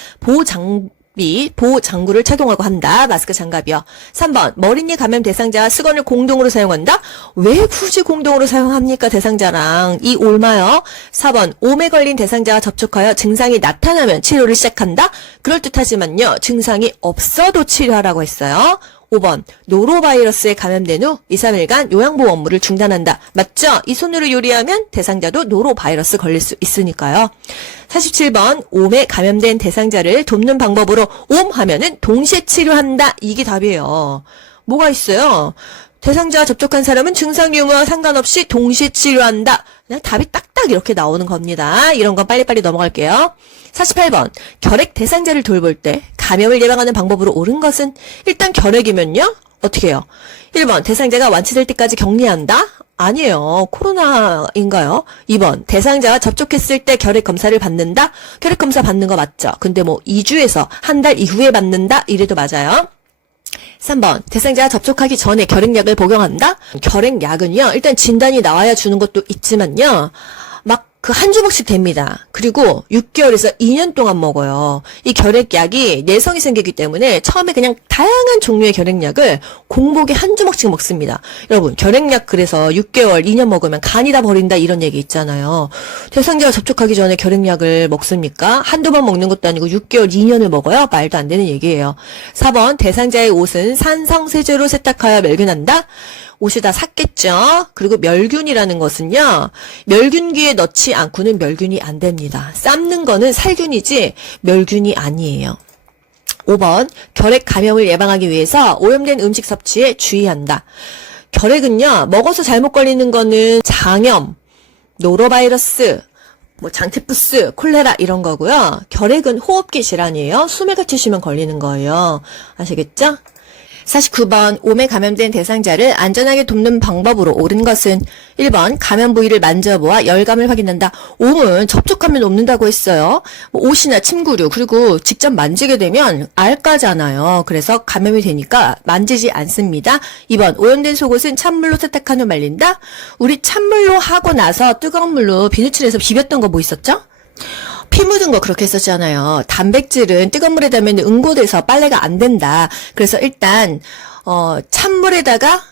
보호장구를 착용하고 한다. 마스크 장갑이요. 3번 머리니 감염 대상자와 수건을 공동으로 사용한다. 왜 굳이 공동으로 사용합니까? 대상자랑. 이 옳마요. 4번 오매 걸린 대상자와 접촉하여 증상이 나타나면 치료를 시작한다. 그럴듯하지만요. 증상이 없어도 치료하라고 했어요. 5번 노로바이러스에 감염된 후 2, 3일간 요양보호 업무를 중단한다. 맞죠? 이 손으로 요리하면 대상자도 노로바이러스 걸릴 수 있으니까요. 47번 옴에 감염된 대상자를 돕는 방법으로 옴 하면은 동시에 치료한다. 이게 답이에요. 뭐가 있어요? 대상자와 접촉한 사람은 증상 유무와 상관없이 동시에 치료한다. 그냥 답이 딱딱 이렇게 나오는 겁니다. 이런 건 빨리빨리 넘어갈게요. 48번 결핵 대상자를 돌볼 때 감염을 예방하는 방법으로 옳은 것은 일단 결핵이면요. 어떻게 해요? 1번 대상자가 완치될 때까지 격리한다? 아니에요. 코로나인가요? 2번 대상자와 접촉했을 때 결핵 검사를 받는다? 결핵 검사 받는 거 맞죠? 근데 뭐 2주에서 한 달 이후에 받는다? 이래도 맞아요. 3번 대상자가 접촉하기 전에 결핵약을 복용한다? 결핵약은요. 일단 진단이 나와야 주는 것도 있지만요. 막 그 한 주먹씩 됩니다. 그리고 6개월에서 2년 동안 먹어요. 이 결핵약이 내성이 생기기 때문에 처음에 그냥 다양한 종류의 결핵약을 공복에 한 주먹씩 먹습니다. 여러분 결핵약 그래서 6개월, 2년 먹으면 간이 다 버린다 이런 얘기 있잖아요. 대상자가 접촉하기 전에 결핵약을 먹습니까? 한두 번 먹는 것도 아니고 6개월, 2년을 먹어요? 말도 안 되는 얘기예요. 4번 대상자의 옷은 산성세제로 세탁하여 멸균한다? 옷이 다 샀겠죠? 그리고 멸균이라는 것은요, 멸균기에 넣지 않고는 멸균이 안 됩니다. 삶는 거는 살균이지 멸균이 아니에요. 5번, 결핵 감염을 예방하기 위해서 오염된 음식 섭취에 주의한다. 결핵은요, 먹어서 잘못 걸리는 거는 장염, 노로바이러스, 뭐 장티푸스, 콜레라 이런 거고요. 결핵은 호흡기 질환이에요. 숨을 같이 쉬면 걸리는 거예요. 아시겠죠? 49번 옴에 감염된 대상자를 안전하게 돕는 방법으로 옳은 것은 1번 감염 부위를 만져보아 열감을 확인한다. 옴은 접촉하면 옮는다고 했어요. 뭐 옷이나 침구류 그리고 직접 만지게 되면 앓까잖아요. 그래서 감염이 되니까 만지지 않습니다. 2번 오염된 속옷은 찬물로 세탁한 후 말린다. 우리 찬물로 하고 나서 뜨거운 물로 비누칠해서 비볐던 거 뭐 있었죠? 피 묻은 거 그렇게 했었잖아요. 단백질은 뜨거운 물에 닿으면 응고돼서 빨래가 안 된다. 그래서 일단 찬물에다가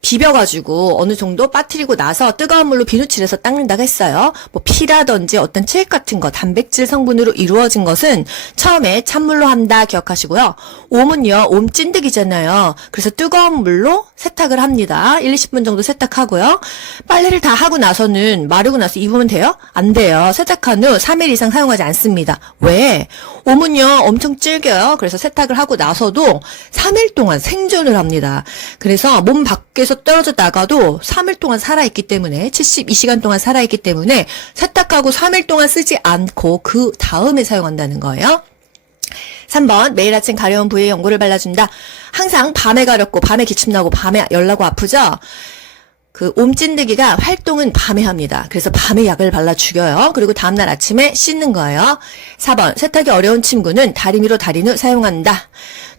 비벼가지고 어느 정도 빠뜨리고 나서 뜨거운 물로 비누칠해서 닦는다고 했어요. 뭐 피라든지 어떤 책 같은 거 단백질 성분으로 이루어진 것은 처음에 찬물로 한다 기억하시고요. 옴은요. 옴 찐득이잖아요. 그래서 뜨거운 물로 세탁을 합니다. 1, 20분 정도 세탁하고요. 빨래를 다 하고 나서는 마르고 나서 입으면 돼요? 안 돼요. 세탁한 후 3일 이상 사용하지 않습니다. 왜? 옴은요. 엄청 질겨요. 그래서 세탁을 하고 나서도 3일 동안 생존을 합니다. 그래서 몸 밖에서 떨어져 나가도 3일 동안 살아있기 때문에 72시간 동안 살아있기 때문에 세탁하고 3일 동안 쓰지 않고 그 다음에 사용한다는 거예요. 3번 매일 아침 가려운 부위에 연고를 발라준다. 항상 밤에 가렵고 밤에 기침나고 밤에 열나고 아프죠? 그 옴찐드기가 활동은 밤에 합니다. 그래서 밤에 약을 발라 죽여요. 그리고 다음날 아침에 씻는 거예요. 4번 세탁이 어려운 침구는 다리미로 다린 후 사용한다.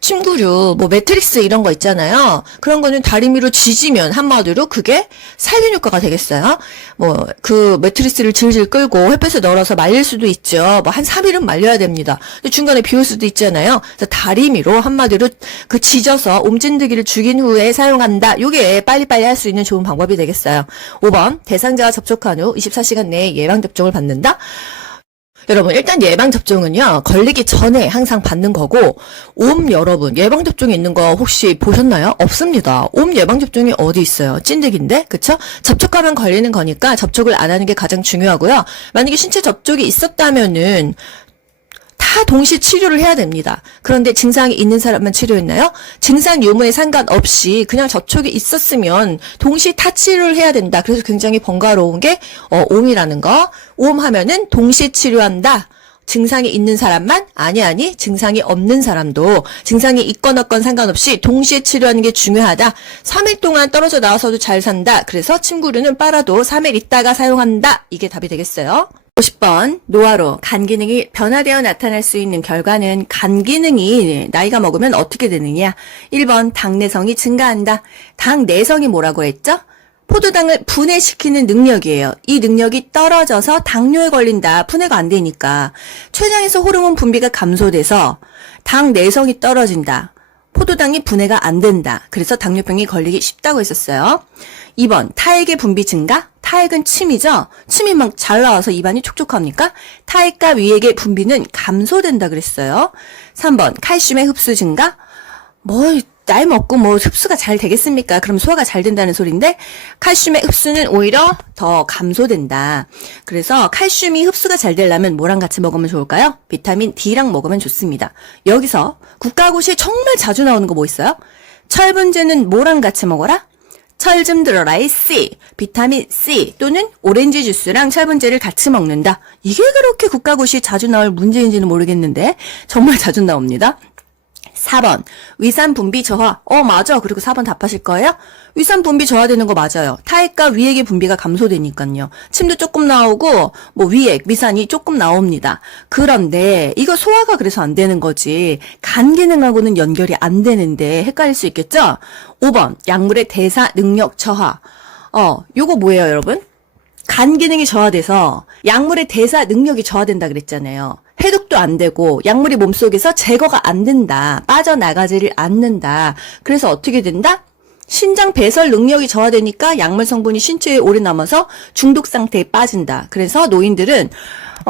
침구류 뭐 매트릭스 이런 거 있잖아요. 그런 거는 다리미로 지지면 한마디로 그게 살균 효과가 되겠어요. 뭐 그 매트릭스를 질질 끌고 햇볕에 널어서 말릴 수도 있죠. 뭐 한 3일은 말려야 됩니다. 근데 중간에 비울 수도 있잖아요. 그래서 다리미로 한마디로 그 지져서 옴찐드기를 죽인 후에 사용한다. 요게 빨리빨리 할 수 있는 좋은 방법이 되겠어요. 5번 대상자와 접촉한 후 24시간 내에 예방접종을 받는다. 여러분 일단 예방접종은요. 걸리기 전에 항상 받는 거고 옴 여러분 예방접종이 있는 거 혹시 보셨나요? 없습니다. 옴 예방접종이 어디 있어요? 찐득인데 그쵸? 접촉하면 걸리는 거니까 접촉을 안 하는 게 가장 중요하고요. 만약에 신체 접촉이 있었다면은 다 동시에 치료를 해야 됩니다. 그런데 증상이 있는 사람만 치료했나요? 증상 유무에 상관없이 그냥 접촉이 있었으면 동시에 다 치료를 해야 된다. 그래서 굉장히 번거로운 게 옴이라는 거. 옴 하면은 동시에 치료한다. 증상이 있는 사람만? 아니 증상이 없는 사람도 증상이 있건 없건 상관없이 동시에 치료하는 게 중요하다. 3일 동안 떨어져 나와서도 잘 산다. 그래서 침구류는 빨아도 3일 있다가 사용한다. 이게 답이 되겠어요. 50번 노화로 간 기능이 변화되어 나타날 수 있는 결과는 간 기능이 나이가 먹으면 어떻게 되느냐. 1번 당 내성이 증가한다. 당 내성이 뭐라고 했죠? 포도당을 분해시키는 능력이에요. 이 능력이 떨어져서 당뇨에 걸린다. 분해가 안 되니까. 췌장에서 호르몬 분비가 감소돼서 당 내성이 떨어진다. 포도당이 분해가 안 된다. 그래서 당뇨병이 걸리기 쉽다고 했었어요. 2번 타액의 분비 증가. 타액은 침이죠. 침이 막 잘 나와서 입안이 촉촉합니까? 타액과 위액의 분비는 감소된다 그랬어요. 3번 칼슘의 흡수 증가. 뭐 나이 먹고 뭐 흡수가 잘 되겠습니까? 그럼 소화가 잘 된다는 소리인데 칼슘의 흡수는 오히려 더 감소된다. 그래서 칼슘이 흡수가 잘 되려면 뭐랑 같이 먹으면 좋을까요? 비타민 D랑 먹으면 좋습니다. 여기서 국가고시에 정말 자주 나오는 거 뭐 있어요? 철분제는 뭐랑 같이 먹어라? 철 좀 들어라이 C, 비타민 C 또는 오렌지 주스랑 철분제를 같이 먹는다. 이게 그렇게 국가고시에 자주 나올 문제인지는 모르겠는데 정말 자주 나옵니다. 4번 위산 분비 저하. 맞아. 그리고 4번 답하실 거예요? 위산 분비 저하되는 거 맞아요. 타액과 위액의 분비가 감소되니까요. 침도 조금 나오고 뭐 위액, 위산이 조금 나옵니다. 그런데 이거 소화가 그래서 안 되는 거지 간 기능하고는 연결이 안 되는데 헷갈릴 수 있겠죠? 5번 약물의 대사 능력 저하. 요거 뭐예요, 여러분? 간 기능이 저하돼서 약물의 대사 능력이 저하된다 그랬잖아요. 해독도 안 되고 약물이 몸속에서 제거가 안 된다. 빠져나가지를 않는다. 그래서 어떻게 된다? 신장 배설 능력이 저하되니까 약물 성분이 신체에 오래 남아서 중독 상태에 빠진다. 그래서 노인들은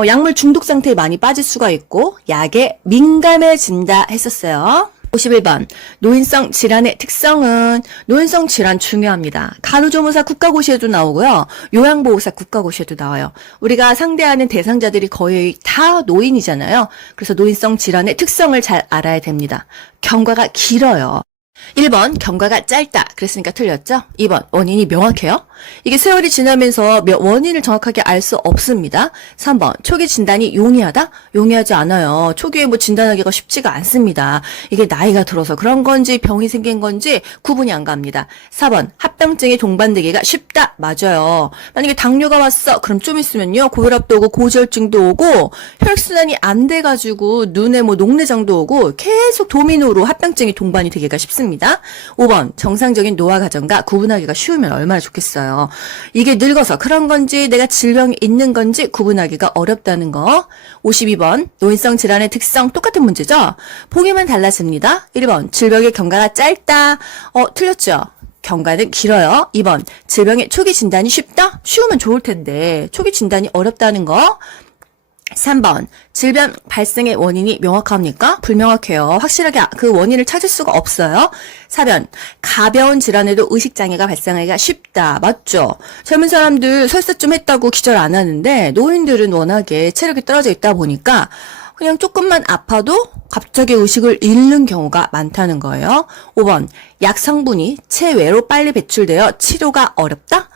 약물 중독 상태에 많이 빠질 수가 있고 약에 민감해진다 했었어요. 51번 노인성 질환의 특성은 노인성 질환 중요합니다. 간호조무사 국가고시에도 나오고요. 요양보호사 국가고시에도 나와요. 우리가 상대하는 대상자들이 거의 다 노인이잖아요. 그래서 노인성 질환의 특성을 잘 알아야 됩니다. 경과가 길어요. 1번 경과가 짧다. 그랬으니까 틀렸죠? 2번 원인이 명확해요. 이게 세월이 지나면서 원인을 정확하게 알 수 없습니다. 3번 초기 진단이 용이하다? 용이하지 않아요. 초기에 뭐 진단하기가 쉽지가 않습니다. 이게 나이가 들어서 그런 건지 병이 생긴 건지 구분이 안 갑니다. 4번 합병증이 동반되기가 쉽다? 맞아요. 만약에 당뇨가 왔어. 그럼 좀 있으면요. 고혈압도 오고 고지혈증도 오고 혈액순환이 안 돼가지고 눈에 뭐 녹내장도 오고 계속 도미노로 합병증이 동반이 되기가 쉽습니다. 5번 정상적인 노화 과정과 구분하기가 쉬우면 얼마나 좋겠어요. 이게 늙어서 그런 건지 내가 질병이 있는 건지 구분하기가 어렵다는 거. 52번 노인성 질환의 특성 똑같은 문제죠. 보기만 달라집니다. 1번 질병의 경과가 짧다. 틀렸죠. 경과는 길어요. 2번 질병의 초기 진단이 쉽다. 쉬우면 좋을 텐데 초기 진단이 어렵다는 거. 3번 질병 발생의 원인이 명확합니까? 불명확해요. 확실하게 그 원인을 찾을 수가 없어요. 4번 가벼운 질환에도 의식장애가 발생하기가 쉽다. 맞죠? 젊은 사람들 설사 좀 했다고 기절 안 하는데 노인들은 워낙에 체력이 떨어져 있다 보니까 그냥 조금만 아파도 갑자기 의식을 잃는 경우가 많다는 거예요. 5번 약 성분이 체외로 빨리 배출되어 치료가 어렵다?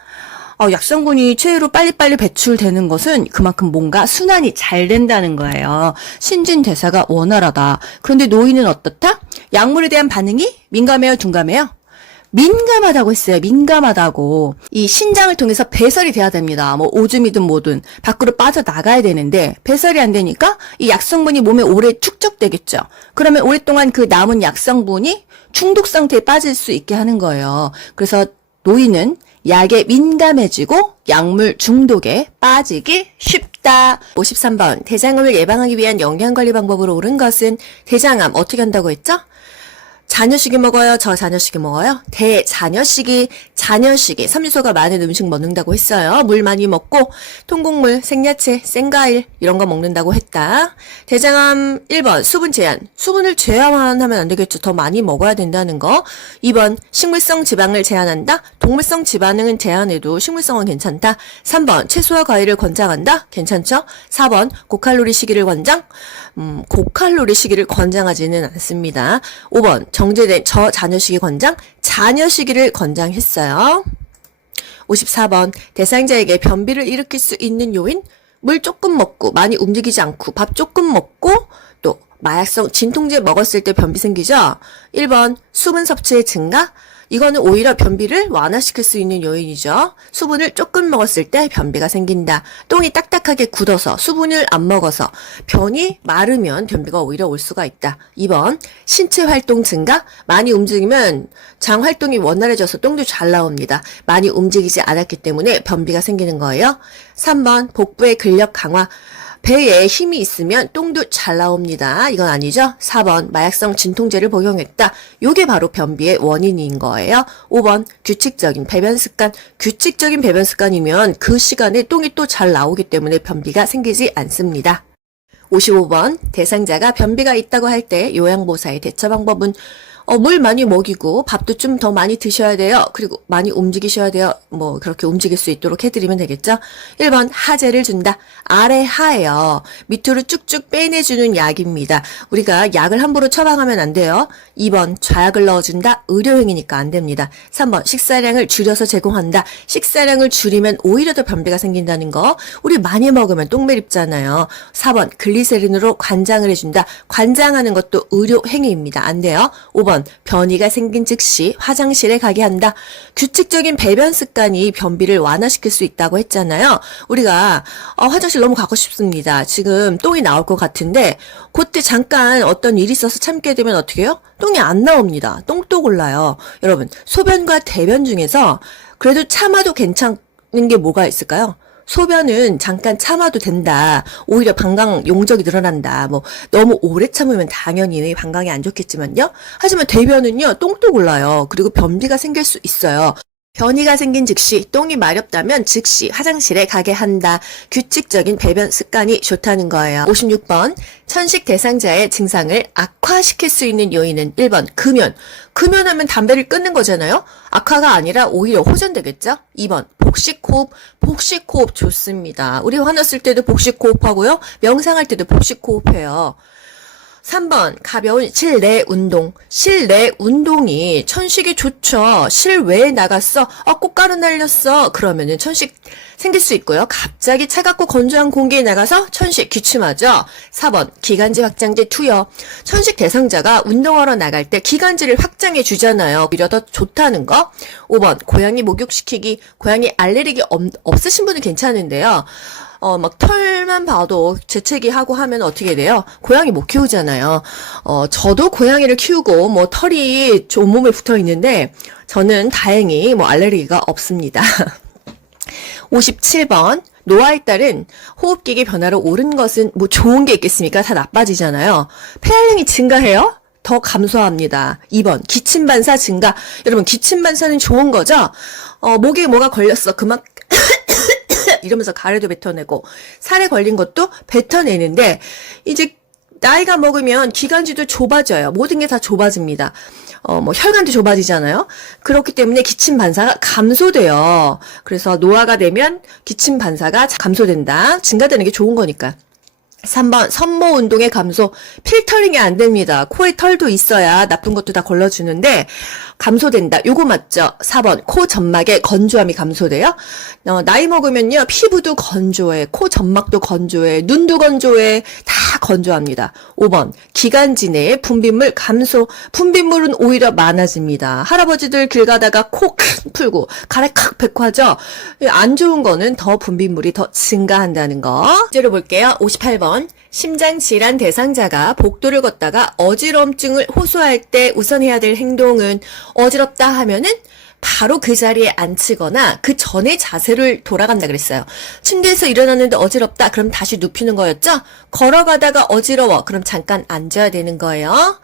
약성분이 체외로 빨리빨리 배출되는 것은 그만큼 뭔가 순환이 잘 된다는 거예요. 신진대사가 원활하다. 그런데 노인은 어떻다? 약물에 대한 반응이 민감해요, 둔감해요? 민감하다고 했어요. 민감하다고. 이 신장을 통해서 배설이 돼야 됩니다. 뭐 오줌이든 뭐든 밖으로 빠져나가야 되는데 배설이 안 되니까 이 약성분이 몸에 오래 축적되겠죠. 그러면 오랫동안 그 남은 약성분이 중독 상태에 빠질 수 있게 하는 거예요. 그래서 노인은 약에 민감해지고 약물 중독에 빠지기 쉽다. 53번 대장암을 예방하기 위한 영양관리 방법으로 옳은 것은 대장암 어떻게 한다고 했죠? 자녀식이 먹어요? 저자녀식이 먹어요? 대자녀식이 섬유소가 많은 음식 먹는다고 했어요. 물 많이 먹고 통곡물, 생야채, 생과일 이런 거 먹는다고 했다. 대장암 1번 수분 제한. 수분을 제한하면 안 되겠죠. 더 많이 먹어야 된다는 거. 2번 식물성 지방을 제한한다. 동물성 지방은 제한해도 식물성은 괜찮다. 3번 채소와 과일을 권장한다. 괜찮죠? 4번 고칼로리 식이를 권장. 고칼로리 식이를 권장하지는 않습니다. 5번 정제된 저자녀식이 권장, 자녀식이를 권장했어요. 54번 대상자에게 변비를 일으킬 수 있는 요인, 물 조금 먹고 많이 움직이지 않고 밥 조금 먹고 또 마약성 진통제 먹었을 때 변비 생기죠. 1번 수분 섭취의 증가, 이거는 오히려 변비를 완화시킬 수 있는 요인이죠. 수분을 조금 먹었을 때 변비가 생긴다. 똥이 딱딱하게 굳어서 수분을 안 먹어서 변이 마르면 변비가 오히려 올 수가 있다. 2번 신체 활동 증가. 많이 움직이면 장 활동이 원활해져서 똥도 잘 나옵니다. 많이 움직이지 않았기 때문에 변비가 생기는 거예요. 3번 복부의 근력 강화. 배에 힘이 있으면 똥도 잘 나옵니다. 이건 아니죠? 4번 마약성 진통제를 복용했다. 요게 바로 변비의 원인인 거예요. 5번 규칙적인 배변 습관. 규칙적인 배변 습관이면 그 시간에 똥이 또 잘 나오기 때문에 변비가 생기지 않습니다. 55번 대상자가 변비가 있다고 할 때 요양보호사의 대처 방법은 물 많이 먹이고 밥도 좀 더 많이 드셔야 돼요. 그리고 많이 움직이셔야 돼요. 뭐 그렇게 움직일 수 있도록 해드리면 되겠죠. 1번 하제를 준다. 아래 하예요. 밑으로 쭉쭉 빼내주는 약입니다. 우리가 약을 함부로 처방하면 안 돼요. 2번 좌약을 넣어준다. 의료행위니까 안 됩니다. 3번 식사량을 줄여서 제공한다. 식사량을 줄이면 오히려 더 변비가 생긴다는 거. 우리 많이 먹으면 똥매립잖아요. 4번 글리세린으로 관장을 해준다. 관장하는 것도 의료행위입니다. 안 돼요. 5번 변이가 생긴 즉시 화장실에 가게 한다. 규칙적인 배변 습관이 변비를 완화시킬 수 있다고 했잖아요. 우리가 화장실 너무 가고 싶습니다. 지금 똥이 나올 것 같은데 그때 잠깐 어떤 일이 있어서 참게 되면 어떻게 해요? 똥이 안 나옵니다. 똥도 골라요. 여러분 소변과 대변 중에서 그래도 참아도 괜찮은 게 뭐가 있을까요? 소변은 잠깐 참아도 된다. 오히려 방광 용적이 늘어난다. 뭐 너무 오래 참으면 당연히 방광이 안 좋겠지만요. 하지만 대변은요. 똥도 골라요. 그리고 변비가 생길 수 있어요. 변이가 생긴 즉시 똥이 마렵다면 즉시 화장실에 가게 한다. 규칙적인 배변 습관이 좋다는 거예요. 56번 천식 대상자의 증상을 악화시킬 수 있는 요인은 1번 금연. 금연하면 담배를 끊는 거잖아요. 악화가 아니라 오히려 호전되겠죠. 2번 복식호흡. 복식호흡 좋습니다. 우리 화났을 때도 복식호흡하고요. 명상할 때도 복식호흡해요. 3번 가벼운 실내 운동. 실내 운동이 천식이 좋죠. 실외에 나갔어. 꽃가루 날렸어. 그러면은 천식 생길 수 있고요. 갑자기 차갑고 건조한 공기에 나가서 천식 기침하죠. 4번 기관지 확장제 투여. 천식 대상자가 운동하러 나갈 때 기관지를 확장해 주잖아요. 오히려 더 좋다는 거. 5번 고양이 목욕시키기. 고양이 알레르기 없으신 분은 괜찮은데요. 막 털만 봐도 재채기 하고 하면 어떻게 돼요? 고양이 못 키우잖아요. 저도 고양이를 키우고 뭐 털이 온몸에 붙어 있는데 저는 다행히 뭐 알레르기가 없습니다. 57번 노화에 따른 호흡기계 변화로 옳은 것은 뭐 좋은 게 있겠습니까? 다 나빠지잖아요. 폐활량이 증가해요? 더 감소합니다. 2번 기침 반사 증가. 여러분 기침 반사는 좋은 거죠? 목에 뭐가 걸렸어. 그만 이러면서 가래도 뱉어내고 살에 걸린 것도 뱉어내는데 이제 나이가 먹으면 기관지도 좁아져요. 모든 게 다 좁아집니다. 뭐 혈관도 좁아지잖아요. 그렇기 때문에 기침 반사가 감소돼요. 그래서 노화가 되면 기침 반사가 감소된다. 증가되는 게 좋은 거니까. 3번 선모 운동의 감소. 필터링이 안 됩니다. 코에 털도 있어야 나쁜 것도 다 걸러주는데 감소된다. 요거 맞죠? 4번 코 점막의 건조함이 감소돼요. 나이 먹으면요 피부도 건조해. 코 점막도 건조해. 눈도 건조해. 다 건조합니다. 5번 기관지 내의 분비물 감소. 분비물은 오히려 많아집니다. 할아버지들 길 가다가 코 풀고 가래 칵 백화죠. 안 좋은 거는 더 분비물이 더 증가한다는 거. 문제로 볼게요. 58번 심장질환 대상자가 복도를 걷다가 어지럼증을 호소할 때 우선 해야 될 행동은 어지럽다 하면은 바로 그 자리에 앉히거나 그 전에 자세를 돌아간다 그랬어요. 침대에서 일어났는데 어지럽다. 그럼 다시 눕히는 거였죠? 걸어가다가 어지러워. 그럼 잠깐 앉아야 되는 거예요.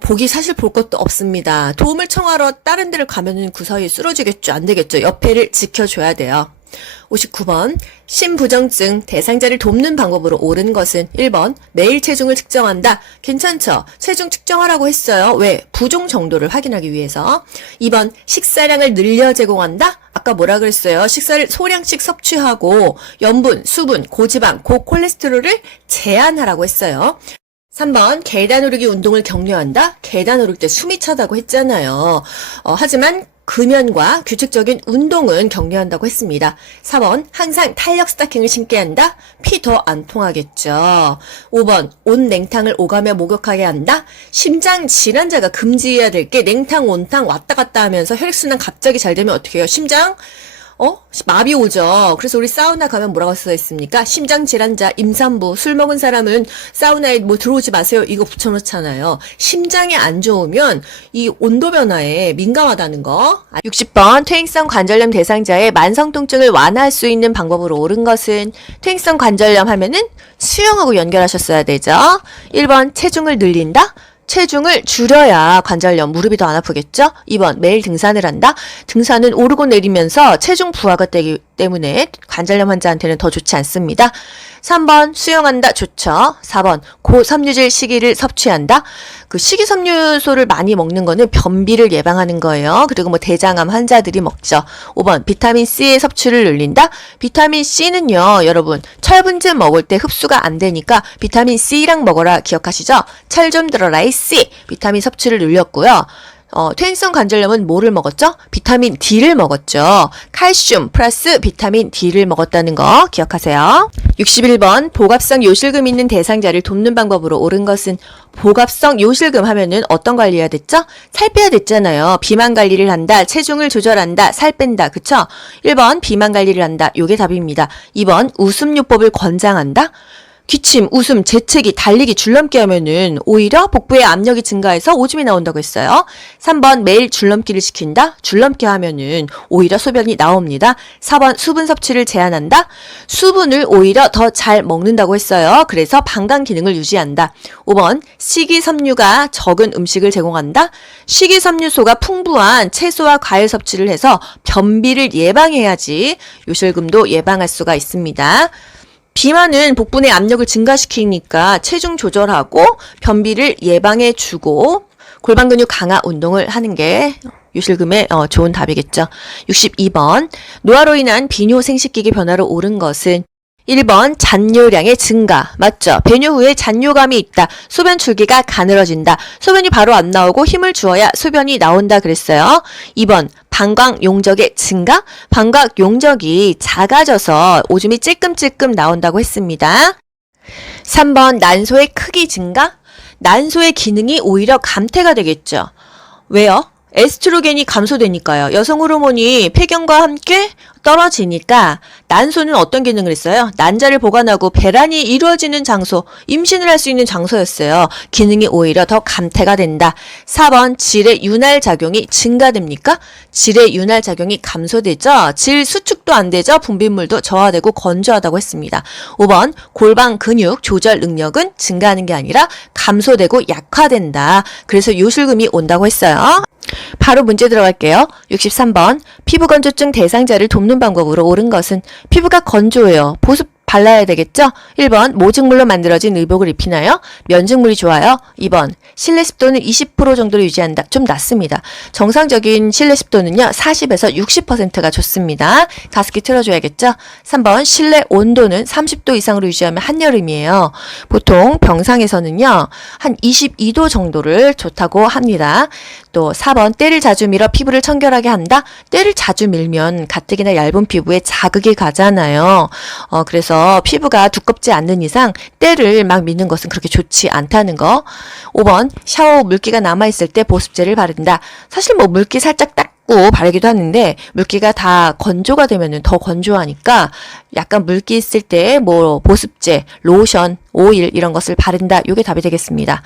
보기 사실 볼 것도 없습니다. 도움을 청하러 다른 데를 가면은 그 사이에 쓰러지겠죠. 안 되겠죠. 옆에를 지켜줘야 돼요. 59번 심부정증 대상자를 돕는 방법으로 옳은 것은 1번 매일 체중을 측정한다. 괜찮죠? 체중 측정하라고 했어요. 왜? 부종 정도를 확인하기 위해서. 2번 식사량을 늘려 제공한다. 아까 뭐라 그랬어요? 식사를 소량씩 섭취하고 염분, 수분, 고지방, 고콜레스테롤을 제한하라고 했어요. 3번 계단 오르기 운동을 격려한다. 계단 오를 때 숨이 차다고 했잖아요. 하지만 금연과 규칙적인 운동은 격려한다고 했습니다. 4번 항상 탄력 스타킹을 신게 한다. 피 더 안 통하겠죠. 5번 온 냉탕을 오가며 목욕하게 한다. 심장 질환자가 금지해야 될 게 냉탕 온탕 왔다 갔다 하면서 혈액순환 갑자기 잘 되면 어떻게 해요? 심장 마비 오죠. 그래서 우리 사우나 가면 뭐라고 써 있습니까? 심장 질환자, 임산부, 술 먹은 사람은 사우나에 뭐 들어오지 마세요. 이거 붙여놓잖아요. 심장이 안 좋으면 이 온도 변화에 민감하다는 거. 60번 퇴행성 관절염 대상자의 만성 통증을 완화할 수 있는 방법으로 옳은 것은 퇴행성 관절염 하면은 수영하고 연결하셨어야 되죠. 1번 체중을 늘린다. 체중을 줄여야 관절염, 무릎이 더 안 아프겠죠? 2번 매일 등산을 한다. 등산은 오르고 내리면서 체중 부하가 때문에 관절염 환자한테는 더 좋지 않습니다. 3번 수영한다 좋죠. 4번 고섬유질 식이를 섭취한다. 그 식이섬유소를 많이 먹는 거는 변비를 예방하는 거예요. 그리고 뭐 대장암 환자들이 먹죠. 5번 비타민 C의 섭취를 늘린다. 비타민 C는요, 여러분 철분제 먹을 때 흡수가 안 되니까 비타민 C랑 먹어라 기억하시죠? 철 좀 들어라 이 C. 비타민 섭취를 늘렸고요. 퇴행성 관절염은 뭐를 먹었죠? 비타민 D를 먹었죠. 칼슘 플러스 비타민 D를 먹었다는 거 기억하세요. 61번 복합성 요실금 있는 대상자를 돕는 방법으로 옳은 것은 복합성 요실금 하면은 어떤 관리해야 됐죠? 살 빼야 됐잖아요. 비만 관리를 한다, 체중을 조절한다, 살 뺀다, 그쵸? 1번 비만 관리를 한다. 요게 답입니다. 2번 웃음요법을 권장한다. 기침, 웃음, 재채기, 달리기, 줄넘기 하면은 오히려 복부의 압력이 증가해서 오줌이 나온다고 했어요. 3번 매일 줄넘기를 시킨다. 줄넘기 하면은 오히려 소변이 나옵니다. 4번 수분 섭취를 제한한다. 수분을 오히려 더 잘 먹는다고 했어요. 그래서 방광 기능을 유지한다. 5번 식이섬유가 적은 음식을 제공한다. 식이섬유소가 풍부한 채소와 과일 섭취를 해서 변비를 예방해야지 요실금도 예방할 수가 있습니다. 비만은 복부 내 압력을 증가시키니까 체중 조절하고 변비를 예방해주고 골반 근육 강화 운동을 하는 게 요실금의 좋은 답이겠죠. 62번 노화로 인한 비뇨 생식기계 변화로 옳은 것은 1번 잔뇨량의 증가. 맞죠? 배뇨 후에 잔뇨감이 있다. 소변 줄기가 가늘어진다. 소변이 바로 안 나오고 힘을 주어야 소변이 나온다 그랬어요. 2번 방광 용적의 증가. 방광 용적이 작아져서 오줌이 찔끔찔끔 나온다고 했습니다. 3번 난소의 크기 증가. 난소의 기능이 오히려 감퇴가 되겠죠. 왜요? 에스트로겐이 감소되니까요. 여성 호르몬이 폐경과 함께 떨어지니까 난소는 어떤 기능을 했어요? 난자를 보관하고 배란이 이루어지는 장소, 임신을 할 수 있는 장소였어요. 기능이 오히려 더 감퇴가 된다. 4번 질의 윤활 작용이 증가됩니까? 질의 윤활 작용이 감소되죠. 질 수축도 안 되죠. 분비물도 저하되고 건조하다고 했습니다. 5번 골반 근육 조절 능력은 증가하는 게 아니라 감소되고 약화된다. 그래서 요실금이 온다고 했어요. 바로 문제 들어갈게요. 63번 피부 건조증 대상자를 돕는 방법으로 옳은 것은 피부가 건조해요. 보습 발라야 되겠죠? 1번 모직물로 만들어진 의복을 입히나요? 면직물이 좋아요? 2번 실내 습도는 20% 정도로 유지한다. 좀 낮습니다. 정상적인 실내 습도는요 40에서 60%가 좋습니다. 가습기 틀어줘야겠죠? 3번 실내 온도는 30도 이상으로 유지하면 한여름이에요. 보통 병상에서는요 한 22도 정도를 좋다고 합니다. 또 4번 때를 자주 밀어 피부를 청결하게 한다. 때를 자주 밀면 가뜩이나 얇은 피부에 자극이 가잖아요. 그래서 피부가 두껍지 않는 이상 때를 막 미는 것은 그렇게 좋지 않다는 거. 5번 샤워 후 물기가 남아있을 때 보습제를 바른다. 사실 뭐 물기 살짝 닦고 바르기도 하는데 물기가 다 건조가 되면은 더 건조하니까 약간 물기 있을 때 뭐 보습제, 로션, 오일 이런 것을 바른다. 이게 답이 되겠습니다.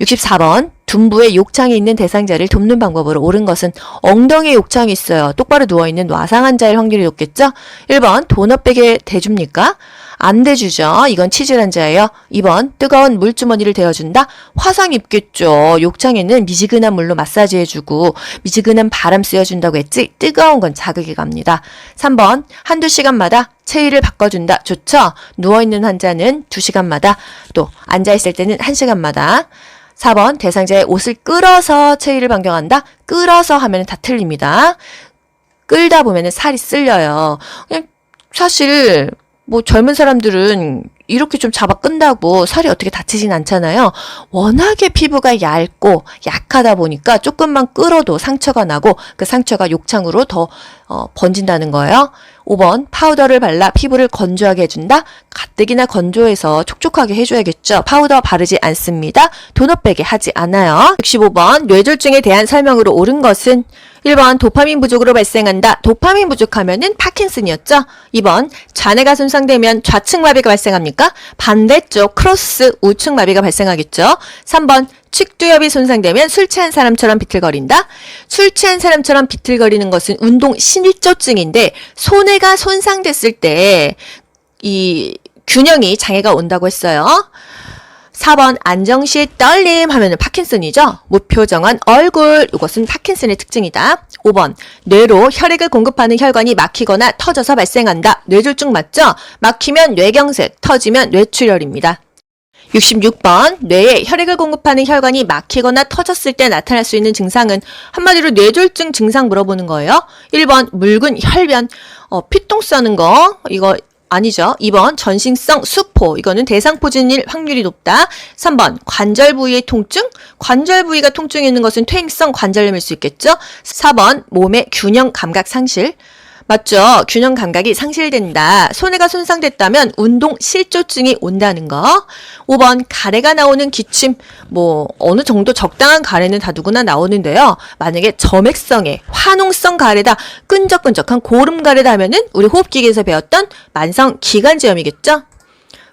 64번 둔부에 욕창이 있는 대상자를 돕는 방법으로 옳은 것은 엉덩이에 욕창이 있어요. 똑바로 누워있는 와상 환자일 확률이 높겠죠? 1번 도넛 베개 대줍니까? 안 대주죠. 이건 치질 환자예요. 2번 뜨거운 물주머니를 대어준다? 화상 입겠죠. 욕창에는 미지근한 물로 마사지해주고 미지근한 바람 쐬어준다고 했지 뜨거운 건 자극이 갑니다. 3번 한두 시간마다 체위를 바꿔준다. 좋죠? 누워있는 환자는 2시간마다 또 앉아있을 때는 1시간마다 4번 대상자의 옷을 끌어서 체위를 변경한다. 끌어서 하면 다 틀립니다. 끌다 보면 살이 쓸려요. 그냥 사실 뭐 젊은 사람들은 이렇게 좀 잡아 끈다고 살이 어떻게 다치진 않잖아요. 워낙에 피부가 얇고 약하다 보니까 조금만 끌어도 상처가 나고 그 상처가 욕창으로 더 번진다는 거예요. 5번 파우더를 발라 피부를 건조하게 해준다. 가뜩이나 건조해서 촉촉하게 해줘야겠죠. 파우더 바르지 않습니다. 도넛 베개 하지 않아요. 65번 뇌졸중에 대한 설명으로 옳은 것은 1번 도파민 부족으로 발생한다. 도파민 부족하면은 파킨슨이었죠. 2번 좌뇌가 손상되면 좌측 마비가 발생합니까? 반대쪽 크로스 우측 마비가 발생하겠죠. 3번 측두엽이 손상되면 술 취한 사람처럼 비틀거린다. 술 취한 사람처럼 비틀거리는 것은 운동 신일조증인데 손해가 손상됐을 때 이 균형이 장애가 온다고 했어요. 4번 안정시의 떨림 하면은 파킨슨이죠. 무표정한 얼굴, 이것은 파킨슨의 특징이다. 5번 뇌로 혈액을 공급하는 혈관이 막히거나 터져서 발생한다. 뇌졸중 맞죠? 막히면 뇌경색, 터지면 뇌출혈입니다. 66번 뇌에 혈액을 공급하는 혈관이 막히거나 터졌을 때 나타날 수 있는 증상은 한마디로 뇌졸중 증상 물어보는 거예요. 1번 묽은 혈변, 피똥 싸는 거 이거 아니죠. 2번 전신성 수포, 이거는 대상포진일 확률이 높다. 3번 관절 부위의 통증, 관절 부위가 통증이 있는 것은 퇴행성 관절염일 수 있겠죠. 4번 몸의 균형 감각 상실, 맞죠? 균형 감각이 상실된다. 손해가 손상됐다면 운동 실조증이 온다는 거. 5번 가래가 나오는 기침. 어느 정도 적당한 가래는 다 누구나 나오는데요. 만약에 점액성의 화농성 가래다, 끈적끈적한 고름 가래다 하면은 우리 호흡기계에서 배웠던 만성 기관지염이겠죠?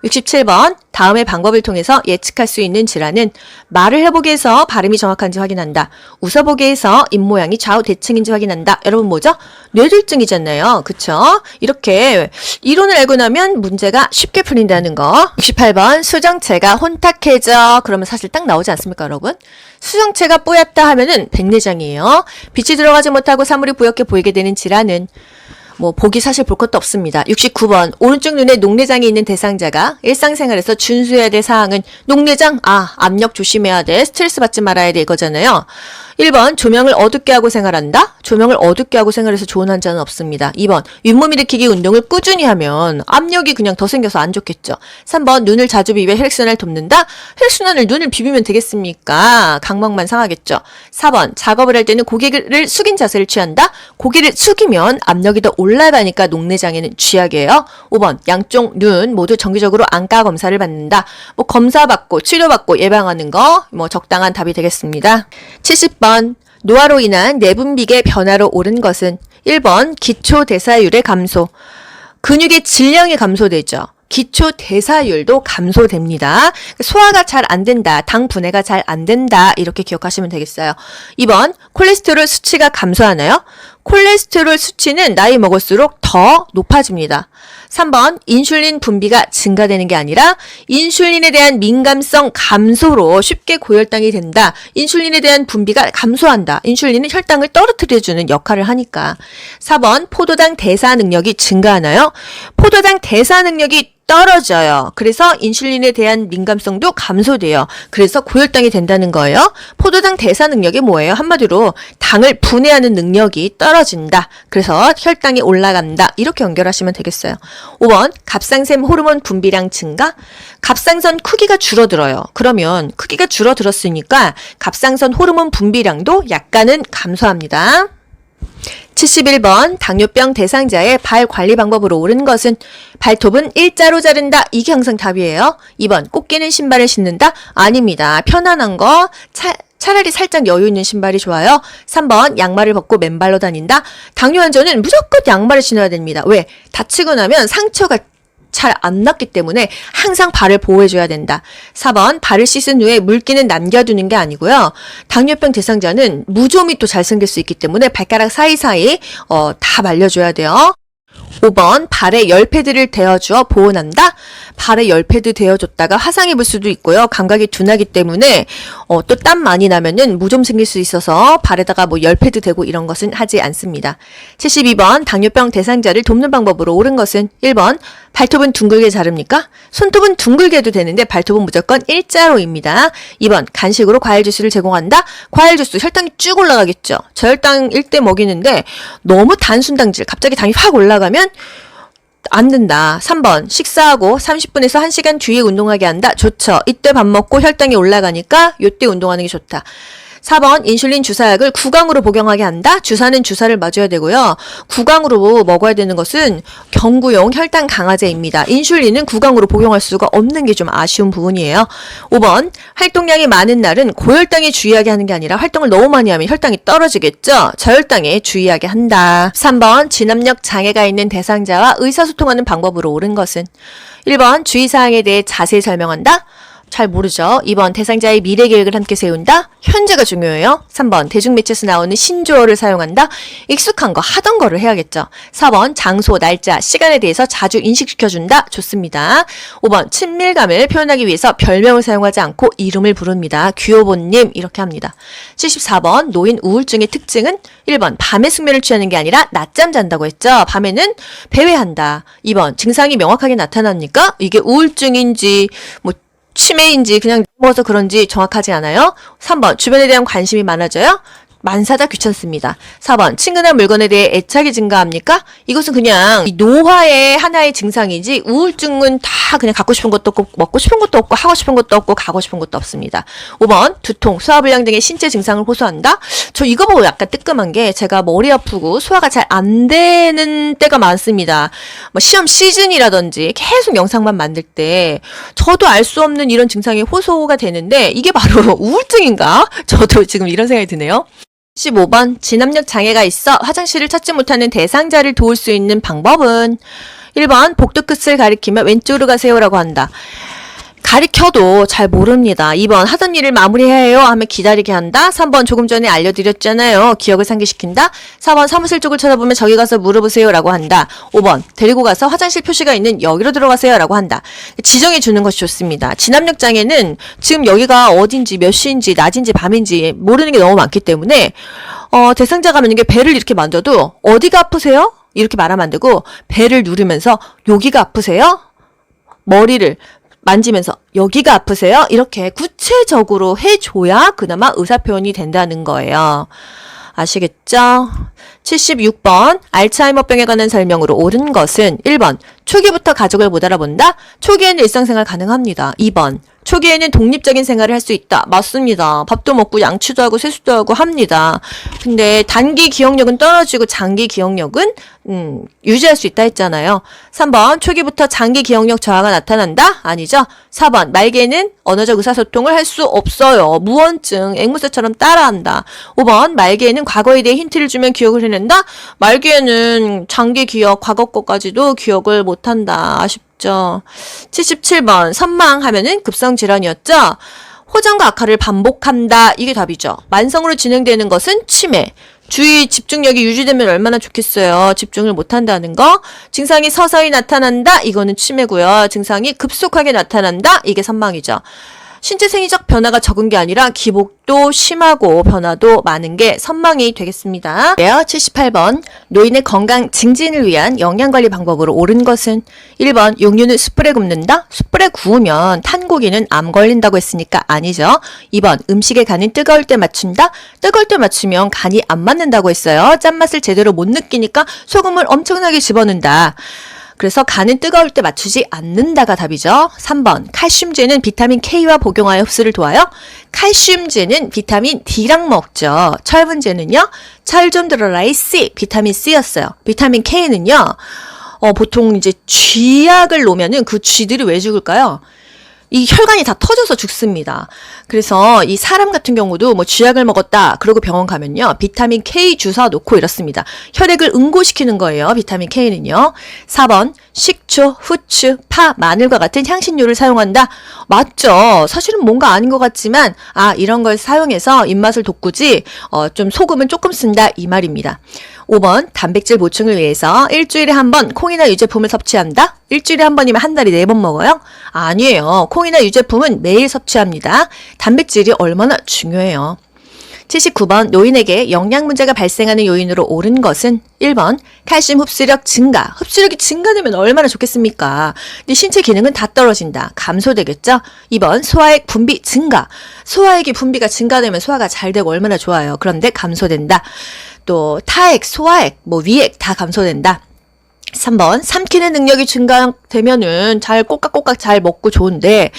67번 다음의 방법을 통해서 예측할 수 있는 질환은 말을 해보기 해서 발음이 정확한지 확인한다. 웃어보기 해서 입모양이 좌우 대칭인지 확인한다. 여러분 뭐죠? 뇌졸중이잖아요. 그쵸? 이렇게 이론을 알고 나면 문제가 쉽게 풀린다는 거. 68번 수정체가 혼탁해져. 그러면 사실 딱 나오지 않습니까, 여러분? 수정체가 뽀얗다 하면은 백내장이에요. 빛이 들어가지 못하고 사물이 부옇게 보이게 되는 질환은 보기 사실 볼 것도 없습니다. 69번 오른쪽 눈에 녹내장이 있는 대상자가 일상생활에서 준수해야 될 사항은 녹내장, 압력 조심해야 돼, 스트레스 받지 말아야 돼 이거잖아요. 1번 조명을 어둡게 하고 생활한다. 조명을 어둡게 하고 생활해서 좋은 환자는 없습니다. 2번 윗몸 일으키기 운동을 꾸준히 하면 압력이 그냥 더 생겨서 안 좋겠죠. 3번 눈을 자주 비벼 혈액순환을 돕는다. 혈액순환을 눈을 비비면 되겠습니까? 각막만 상하겠죠. 4번 작업을 할 때는 고개를 숙인 자세를 취한다. 고개를 숙이면 압력이 더 올라가니까 녹내장에는 쥐약이에요. 5번 양쪽 눈 모두 정기적으로 안과 검사를 받는다. 검사받고 치료받고 예방하는 거 적당한 답이 되겠습니다. 70번 노화로 인한 내분비계 변화로 오른 것은 1번 기초대사율의 감소, 근육의 질량이 감소되죠. 기초대사율도 감소됩니다. 소화가 잘 안 된다, 당 분해가 잘 안 된다 이렇게 기억하시면 되겠어요. 2번 콜레스테롤 수치가 감소하나요? 콜레스테롤 수치는 나이 먹을수록 더 높아집니다. 3번 인슐린 분비가 증가되는 게 아니라 인슐린에 대한 민감성 감소로 쉽게 고혈당이 된다. 인슐린에 대한 분비가 감소한다. 인슐린은 혈당을 떨어뜨려주는 역할을 하니까. 4번 포도당 대사 능력이 증가하나요? 포도당 대사 능력이 떨어져요. 그래서 인슐린에 대한 민감성도 감소돼요. 그래서 고혈당이 된다는 거예요. 포도당 대사 능력이 뭐예요? 한마디로 당을 분해하는 능력이 떨어진다. 그래서 혈당이 올라간다. 이렇게 연결하시면 되겠어요. 5번 갑상샘 호르몬 분비량 증가. 갑상선 크기가 줄어들어요. 그러면 크기가 줄어들었으니까 갑상선 호르몬 분비량도 약간은 감소합니다. 71번 당뇨병 대상자의 발 관리 방법으로 옳은 것은 발톱은 일자로 자른다. 이게 항상 답이에요. 2번 꼭 끼는 신발을 신는다. 아닙니다. 편안한 거 차라리 살짝 여유 있는 신발이 좋아요. 3번 양말을 벗고 맨발로 다닌다. 당뇨 환자는 무조건 양말을 신어야 됩니다. 왜? 다치고 나면 상처가 잘 안 낫기 때문에 항상 발을 보호해줘야 된다. 4번 발을 씻은 후에 물기는 남겨두는 게 아니고요. 당뇨병 대상자는 무좀이 또 잘 생길 수 있기 때문에 발가락 사이사이 다 말려줘야 돼요. 5번 발에 열패드를 대어주어 보온한다. 발에 열패드 대어줬다가 화상 입을 수도 있고요. 감각이 둔하기 때문에 또 땀 많이 나면은 무좀 생길 수 있어서 발에다가 열패드 대고 이런 것은 하지 않습니다. 72번 당뇨병 대상자를 돕는 방법으로 옳은 것은 1번 발톱은 둥글게 자릅니까? 손톱은 둥글게 해도 되는데 발톱은 무조건 일자로입니다. 2번 간식으로 과일 주스를 제공한다. 과일 주스 혈당이 쭉 올라가겠죠. 저혈당일 때 먹이는데 너무 단순당질 갑자기 당이 확 올라가면 안 된다. 3번 식사하고 30분에서 1시간 뒤에 운동하게 한다. 좋죠. 이때 밥 먹고 혈당이 올라가니까 이때 운동하는 게 좋다. 4번 인슐린 주사약을 구강으로 복용하게 한다. 주사는 주사를 맞아야 되고요. 구강으로 먹어야 되는 것은 경구용 혈당 강화제입니다. 인슐린은 구강으로 복용할 수가 없는 게 좀 아쉬운 부분이에요. 5번 활동량이 많은 날은 고혈당에 주의하게 하는 게 아니라 활동을 너무 많이 하면 혈당이 떨어지겠죠. 저혈당에 주의하게 한다. 3번 진압력 장애가 있는 대상자와 의사소통하는 방법으로 옳은 것은 1번 주의사항에 대해 자세히 설명한다. 잘 모르죠. 2번 대상자의 미래 계획을 함께 세운다. 현재가 중요해요. 3번 대중매체에서 나오는 신조어를 사용한다. 익숙한 거 하던 거를 해야겠죠. 4번 장소, 날짜, 시간에 대해서 자주 인식시켜준다. 좋습니다. 5번 친밀감을 표현하기 위해서 별명을 사용하지 않고 이름을 부릅니다. 귀여보님 이렇게 합니다. 74번 노인 우울증의 특징은 1번 밤에 숙면을 취하는 게 아니라 낮잠 잔다고 했죠. 밤에는 배회한다. 2번 증상이 명확하게 나타납니까? 이게 우울증인지 뭐 치매인지 그냥 먹어서 그런지 정확하지 않아요. 3번 주변에 대한 관심이 많아져요. 만사다 귀찮습니다. 4번 친근한 물건에 대해 애착이 증가합니까? 이것은 그냥 노화의 하나의 증상이지 우울증은 다 그냥 갖고 싶은 것도 없고 먹고 싶은 것도 없고 하고 싶은 것도 없고 가고 싶은 것도 없습니다. 5번 두통, 소화불량 등의 신체 증상을 호소한다? 저 이거 보고 약간 뜨끔한 게 제가 머리 아프고 소화가 잘 안 되는 때가 많습니다. 뭐 시험 시즌이라든지 계속 영상만 만들 때 저도 알 수 없는 이런 증상이 호소가 되는데 이게 바로 우울증인가? 저도 지금 이런 생각이 드네요. 15번 진압력 장애가 있어 화장실을 찾지 못하는 대상자를 도울 수 있는 방법은 1번 복도 끝을 가리키며 왼쪽으로 가세요라고 한다. 가리켜도 잘 모릅니다. 2번 하던 일을 마무리해야 해요 하면 기다리게 한다. 3번 조금 전에 알려드렸잖아요. 기억을 상기시킨다. 4번 사무실 쪽을 쳐다보면 저기 가서 물어보세요 라고 한다. 5번 데리고 가서 화장실 표시가 있는 여기로 들어가세요 라고 한다. 지정해 주는 것이 좋습니다. 진압력 장애는 지금 여기가 어딘지 몇 시인지 낮인지 밤인지 모르는 게 너무 많기 때문에 대상자가 만약에 배를 이렇게 만져도 어디가 아프세요? 이렇게 말하면 안 되고 배를 누르면서 여기가 아프세요? 머리를 만지면서 여기가 아프세요? 이렇게 구체적으로 해줘야 그나마 의사표현이 된다는 거예요. 아시겠죠? 76번 알츠하이머병에 관한 설명으로 옳은 것은 1번 초기부터 가족을 못 알아본다. 초기에는 일상생활 가능합니다. 2번 초기에는 독립적인 생활을 할 수 있다. 맞습니다. 밥도 먹고 양치도 하고 세수도 하고 합니다. 근데 단기 기억력은 떨어지고 장기 기억력은 유지할 수 있다 했잖아요. 3번 초기부터 장기 기억력 저하가 나타난다? 아니죠. 4번 말기에는 언어적 의사소통을 할 수 없어요. 무언증, 앵무새처럼 따라한다. 5번 말기에는 과거에 대해 힌트를 주면 기억을 해낸다? 말기에는 장기 기억, 과거 것까지도 기억을 못한다. 아쉽죠. 77번 선망하면은 급성질환이었죠. 호전과 악화를 반복한다. 이게 답이죠. 만성으로 진행되는 것은 치매. 주의 집중력이 유지되면 얼마나 좋겠어요. 집중을 못한다는 거. 증상이 서서히 나타난다. 이거는 치매고요. 증상이 급속하게 나타난다. 이게 선망이죠. 신체 생리적 변화가 적은 게 아니라 기복도 심하고 변화도 많은 게 선망이 되겠습니다. 78번 노인의 건강 증진을 위한 영양관리 방법으로 옳은 것은 1번 육류는 숯불에 굽는다? 숯불에 구우면 탄 고기는 암 걸린다고 했으니까 아니죠. 2번 음식의 간은 뜨거울 때 맞춘다? 뜨거울 때 맞추면 간이 안 맞는다고 했어요. 짠맛을 제대로 못 느끼니까 소금을 엄청나게 집어넣는다. 그래서 간은 뜨거울 때 맞추지 않는다가 답이죠. 3번 칼슘제는 비타민 K와 복용하여 흡수를 도와요. 칼슘제는 비타민 D랑 먹죠. 철분제는요. 철 좀 들어라 이 C 비타민 C였어요. 비타민 K는요. 보통 이제 쥐약을 놓으면은 그 쥐들이 왜 죽을까요? 이 혈관이 다 터져서 죽습니다. 그래서 이 사람 같은 경우도 뭐 쥐약을 먹었다 그러고 병원 가면요. 비타민 K 주사 놓고 이렇습니다. 혈액을 응고시키는 거예요. 비타민 K는요. 4번 식초, 후추, 파, 마늘과 같은 향신료를 사용한다. 맞죠. 사실은 뭔가 아닌 것 같지만 이런 걸 사용해서 입맛을 돋구지 좀 소금은 조금 쓴다 이 말입니다. 5번 단백질 보충을 위해서 일주일에 한 번 콩이나 유제품을 섭취한다? 일주일에 한 번이면 한 달에 4번 먹어요? 아니에요. 콩이나 유제품은 매일 섭취합니다. 단백질이 얼마나 중요해요. 79번 노인에게 영양 문제가 발생하는 요인으로 옳은 것은 1번 칼슘 흡수력 증가. 흡수력이 증가되면 얼마나 좋겠습니까? 근데 신체 기능은 다 떨어진다. 감소되겠죠? 2번 소화액 분비 증가. 소화액이 분비가 증가되면 소화가 잘 되고 얼마나 좋아요. 그런데 감소된다. 또 타액, 소화액, 위액 다 감소된다. 3번 삼키는 능력이 증가되면은 잘 꼬깍꼬깍 잘 먹고 좋은데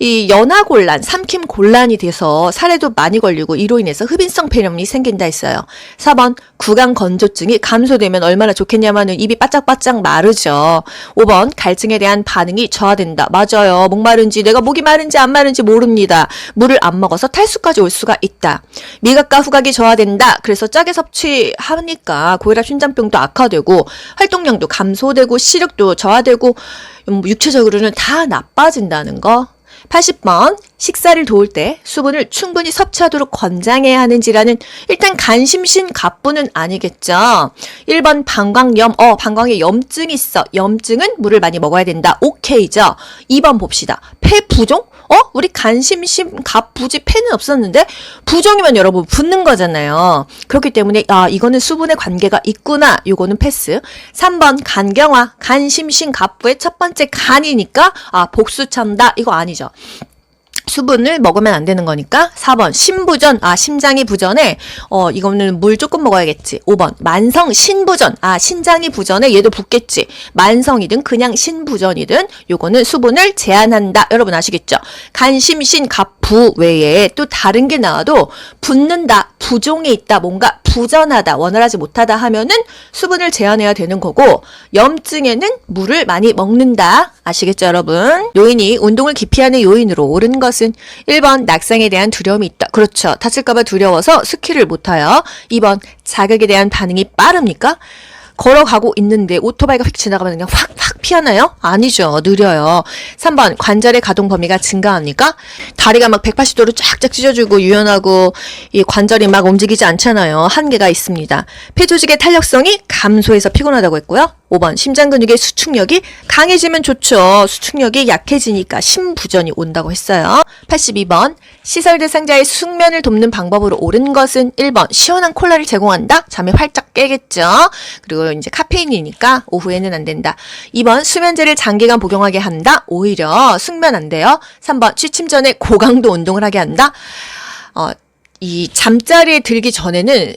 이 연하곤란, 삼킴 곤란이 돼서 살에도 많이 걸리고 이로 인해서 흡인성 폐렴이 생긴다 했어요. 4번 구강 건조증이 감소되면 얼마나 좋겠냐면은 입이 바짝바짝 마르죠. 5번 갈증에 대한 반응이 저하된다. 맞아요. 목마른지 내가 목이 마른지 안 마른지 모릅니다. 물을 안 먹어서 탈수까지 올 수가 있다. 미각과 후각이 저하된다. 그래서 짜게 섭취하니까 고혈압 심장병도 악화되고 활동량도 감소되고 시력도 저하되고 육체적으로는 다 나빠진다는 거. 80번 식사를 도울 때 수분을 충분히 섭취하도록 권장해야 하는 질환은 일단 간심신 갑부는 아니겠죠. 1번 방광염, 방광에 염증이 있어. 염증은 물을 많이 먹어야 된다. 오케이죠. 2번 봅시다. 폐 부종? 우리 간심신 갑부지 폐는 없었는데 부종이면 여러분 붓는 거잖아요. 그렇기 때문에 이거는 수분의 관계가 있구나. 요거는 패스. 3번 간경화, 간심신 갑부의 첫 번째 간이니까 복수 찬다. 이거 아니죠. 수분을 먹으면 안 되는 거니까. 4번 신부전, 심장이 부전해. 이거는 물 조금 먹어야겠지. 5번 만성 신부전, 신장이 부전해. 얘도 붓겠지. 만성이든 그냥 신부전이든 요거는 수분을 제한한다. 여러분 아시겠죠? 간심신 갑부 외에 또 다른 게 나와도 붓는다, 부종이 있다, 뭔가 부전하다, 원활하지 못하다 하면은 수분을 제한해야 되는 거고, 염증에는 물을 많이 먹는다. 아시겠죠, 여러분? 요인이 운동을 기피하는 요인으로 옳은 것은 1번 낙상에 대한 두려움이 있다. 그렇죠. 다칠까봐 두려워서 스키를 못타요. 2번 자극에 대한 반응이 빠릅니까? 걸어가고 있는데 오토바이가 휙 지나가면 그냥 확 피하나요? 아니죠. 느려요. 3번 관절의 가동 범위가 증가합니까? 다리가 막 180도로 쫙쫙 찢어지고 유연하고 이 관절이 막 움직이지 않잖아요. 한계가 있습니다. 폐조직의 탄력성이 감소해서 피곤하다고 했고요. 5번 심장 근육의 수축력이 강해지면 좋죠. 수축력이 약해지니까 심부전이 온다고 했어요. 82번 시설 대상자의 숙면을 돕는 방법으로 옳은 것은 1번 시원한 콜라를 제공한다. 잠이 활짝 깨겠죠. 그리고 이제 카페인이니까 오후에는 안 된다. 2번 수면제를 장기간 복용하게 한다. 오히려 숙면 안 돼요. 3번 취침 전에 고강도 운동을 하게 한다. 이 잠자리에 들기 전에는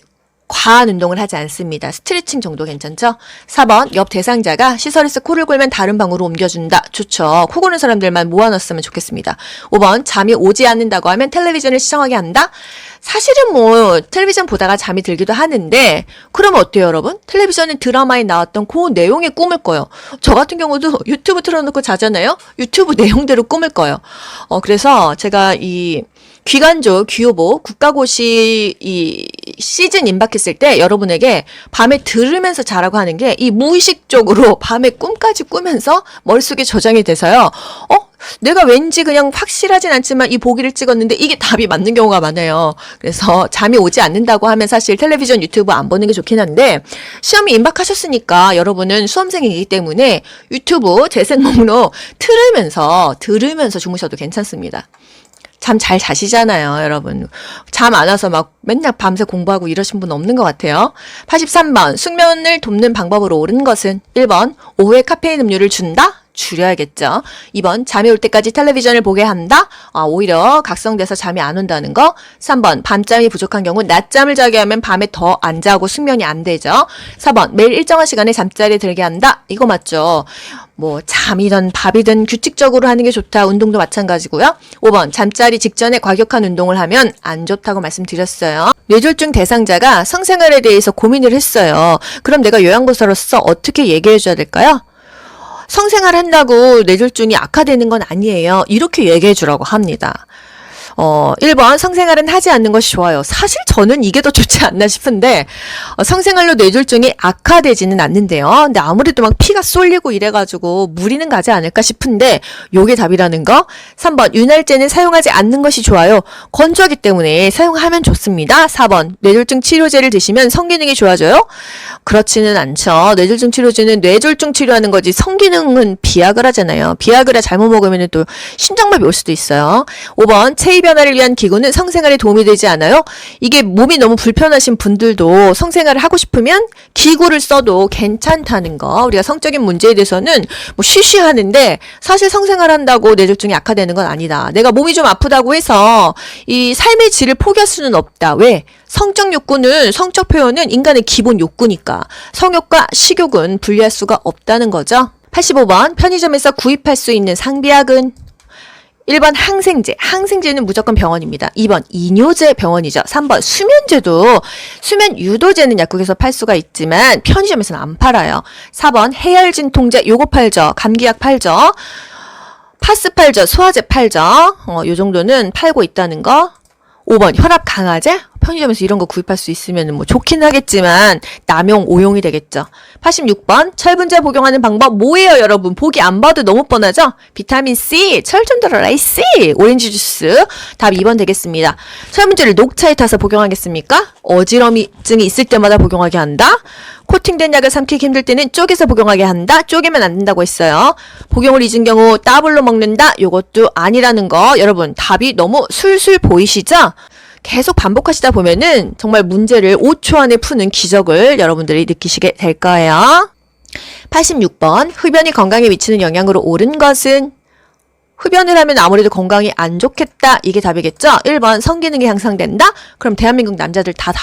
과한 운동을 하지 않습니다. 스트레칭 정도 괜찮죠? 4번 옆 대상자가 시설에서 코를 골면 다른 방으로 옮겨준다. 좋죠. 코 고는 사람들만 모아놨으면 좋겠습니다. 5번 잠이 오지 않는다고 하면 텔레비전을 시청하게 한다. 사실은 뭐 텔레비전 보다가 잠이 들기도 하는데 그러면 어때요 여러분? 텔레비전에 드라마에 나왔던 그 내용에 꿈을 꿔요. 저 같은 경우도 유튜브 틀어놓고 자잖아요. 유튜브 내용대로 꿈을 꿔요. 그래서 제가 이 귀간조, 귀요보, 국가고시 이 시즌 임박했을 때 여러분에게 밤에 들으면서 자라고 하는 게 이 무의식적으로 밤에 꿈까지 꾸면서 머릿속에 저장이 돼서요. 내가 왠지 그냥 확실하진 않지만 이 보기를 찍었는데 이게 답이 맞는 경우가 많아요. 그래서 잠이 오지 않는다고 하면 사실 텔레비전, 유튜브 안 보는 게 좋긴 한데 시험이 임박하셨으니까 여러분은 수험생이기 때문에 유튜브 재생 목록 들으면서 주무셔도 괜찮습니다. 잠 잘 자시잖아요, 여러분. 잠 안 와서 막 맨날 밤새 공부하고 이러신 분 없는 것 같아요. 83번, 숙면을 돕는 방법으로 옳은 것은 1번, 오후에 카페인 음료를 준다? 줄여야겠죠. 2번, 잠이 올 때까지 텔레비전을 보게 한다? 오히려 각성돼서 잠이 안 온다는 거. 3번, 밤잠이 부족한 경우 낮잠을 자게 하면 밤에 더 안 자고 숙면이 안 되죠. 4번, 매일 일정한 시간에 잠자리에 들게 한다? 이거 맞죠. 뭐 잠이든 밥이든 규칙적으로 하는 게 좋다. 운동도 마찬가지고요. 5번, 잠자리 직전에 과격한 운동을 하면 안 좋다고 말씀드렸어요. 뇌졸중 대상자가 성생활에 대해서 고민을 했어요. 그럼 내가 요양보호사로서 어떻게 얘기해 줘야 될까요? 성생활 한다고 뇌졸중이 악화되는 건 아니에요. 이렇게 얘기해 주라고 합니다. 1번 성생활은 하지 않는 것이 좋아요. 사실 저는 이게 더 좋지 않나 싶은데 성생활로 뇌졸중이 악화되지는 않는데요. 근데 아무래도 막 피가 쏠리고 이래가지고 무리는 가지 않을까 싶은데 요게 답이라는 거. 3번 윤활제는 사용하지 않는 것이 좋아요. 건조하기 때문에 사용하면 좋습니다. 4번 뇌졸중 치료제를 드시면 성기능이 좋아져요? 그렇지는 않죠. 뇌졸중 치료제는 뇌졸중 치료하는 거지 성기능은 비아그라잖아요. 비아그라 잘못 먹으면 또 심장마비 올 수도 있어요. 5번 체위 변화를 위한 기구는 성생활에 도움이 되지 않아요? 이게 몸이 너무 불편하신 분들도 성생활을 하고 싶으면 기구를 써도 괜찮다는 거. 우리가 성적인 문제에 대해서는 뭐 쉬쉬하는데 사실 성생활 한다고 뇌졸중이 악화되는 건 아니다. 내가 몸이 좀 아프다고 해서 이 삶의 질을 포기할 수는 없다. 왜? 성적 욕구는, 성적 표현은 인간의 기본 욕구니까 성욕과 식욕은 분리할 수가 없다는 거죠. 85번 편의점에서 구입할 수 있는 상비약은 1번 항생제, 항생제는 무조건 병원입니다. 2번 이뇨제 병원이죠. 3번 수면제도 수면 유도제는 약국에서 팔 수가 있지만 편의점에서는 안 팔아요. 4번 해열 진통제 요거 팔죠. 감기약 팔죠. 파스 팔죠. 소화제 팔죠. 요 정도는 팔고 있다는 거. 5번 혈압 강화제 편의점에서 이런 거 구입할 수 있으면 뭐 좋긴 하겠지만 남용, 오용이 되겠죠. 86번 철분제 복용하는 방법 뭐예요, 여러분? 보기 안 봐도 너무 뻔하죠? 비타민 C, 철 좀 들어라 이 C, 오렌지 주스. 답 2번 되겠습니다. 철분제를 녹차에 타서 복용하겠습니까? 어지러움증이 있을 때마다 복용하게 한다. 코팅된 약을 삼키기 힘들 때는 쪼개서 복용하게 한다. 쪼개면 안 된다고 했어요. 복용을 잊은 경우 따블로 먹는다. 요것도 아니라는 거 여러분 답이 너무 술술 보이시죠? 계속 반복하시다 보면은 정말 문제를 5초 안에 푸는 기적을 여러분들이 느끼시게 될 거예요. 86번 흡연이 건강에 미치는 영향으로 옳은 것은? 흡연을 하면 아무래도 건강이 안 좋겠다. 이게 답이겠죠? 1번 성기능이 향상된다? 그럼 대한민국 남자들 다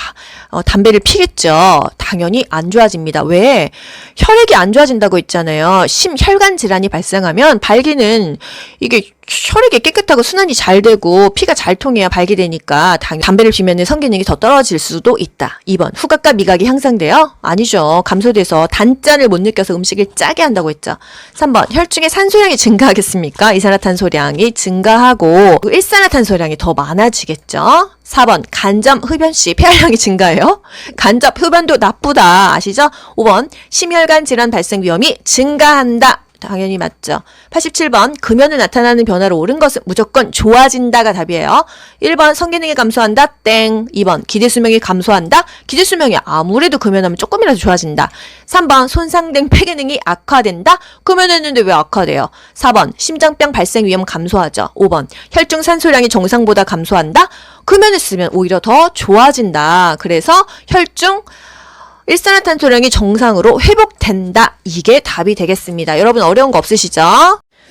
담배를 피겠죠. 당연히 안 좋아집니다. 왜? 혈액이 안 좋아진다고 했잖아요. 심혈관 질환이 발생하면 발기는 이게 혈액이 깨끗하고 순환이 잘 되고 피가 잘 통해야 발기되니까 담배를 피면 성기능이 더 떨어질 수도 있다. 2번 후각과 미각이 향상돼요? 아니죠. 감소돼서 단짠을 못 느껴서 음식을 짜게 한다고 했죠. 3번 혈중의 산소량이 증가하겠습니까? 이산화탄소량이 증가하고 일산화탄소량이 더 많아지겠죠. 4번 간접 흡연 시 폐활량이 증가해요? 간접 흡연도 나쁘다. 아시죠? 5번 심혈관 질환 발생 위험이 증가한다. 당연히 맞죠. 87번 금연에 나타나는 변화로 옳은 것은 무조건 좋아진다가 답이에요. 1번 성기능이 감소한다. 땡. 2번 기대수명이 감소한다. 기대수명이 아무래도 금연하면 조금이라도 좋아진다. 3번 손상된 폐기능이 악화된다. 금연했는데 왜 악화돼요? 4번 심장병 발생 위험 감소하죠. 5번 혈중 산소량이 정상보다 감소한다. 금연했으면 오히려 더 좋아진다. 그래서 혈중 일산화탄소량이 정상으로 회복된다. 이게 답이 되겠습니다. 여러분 어려운 거 없으시죠?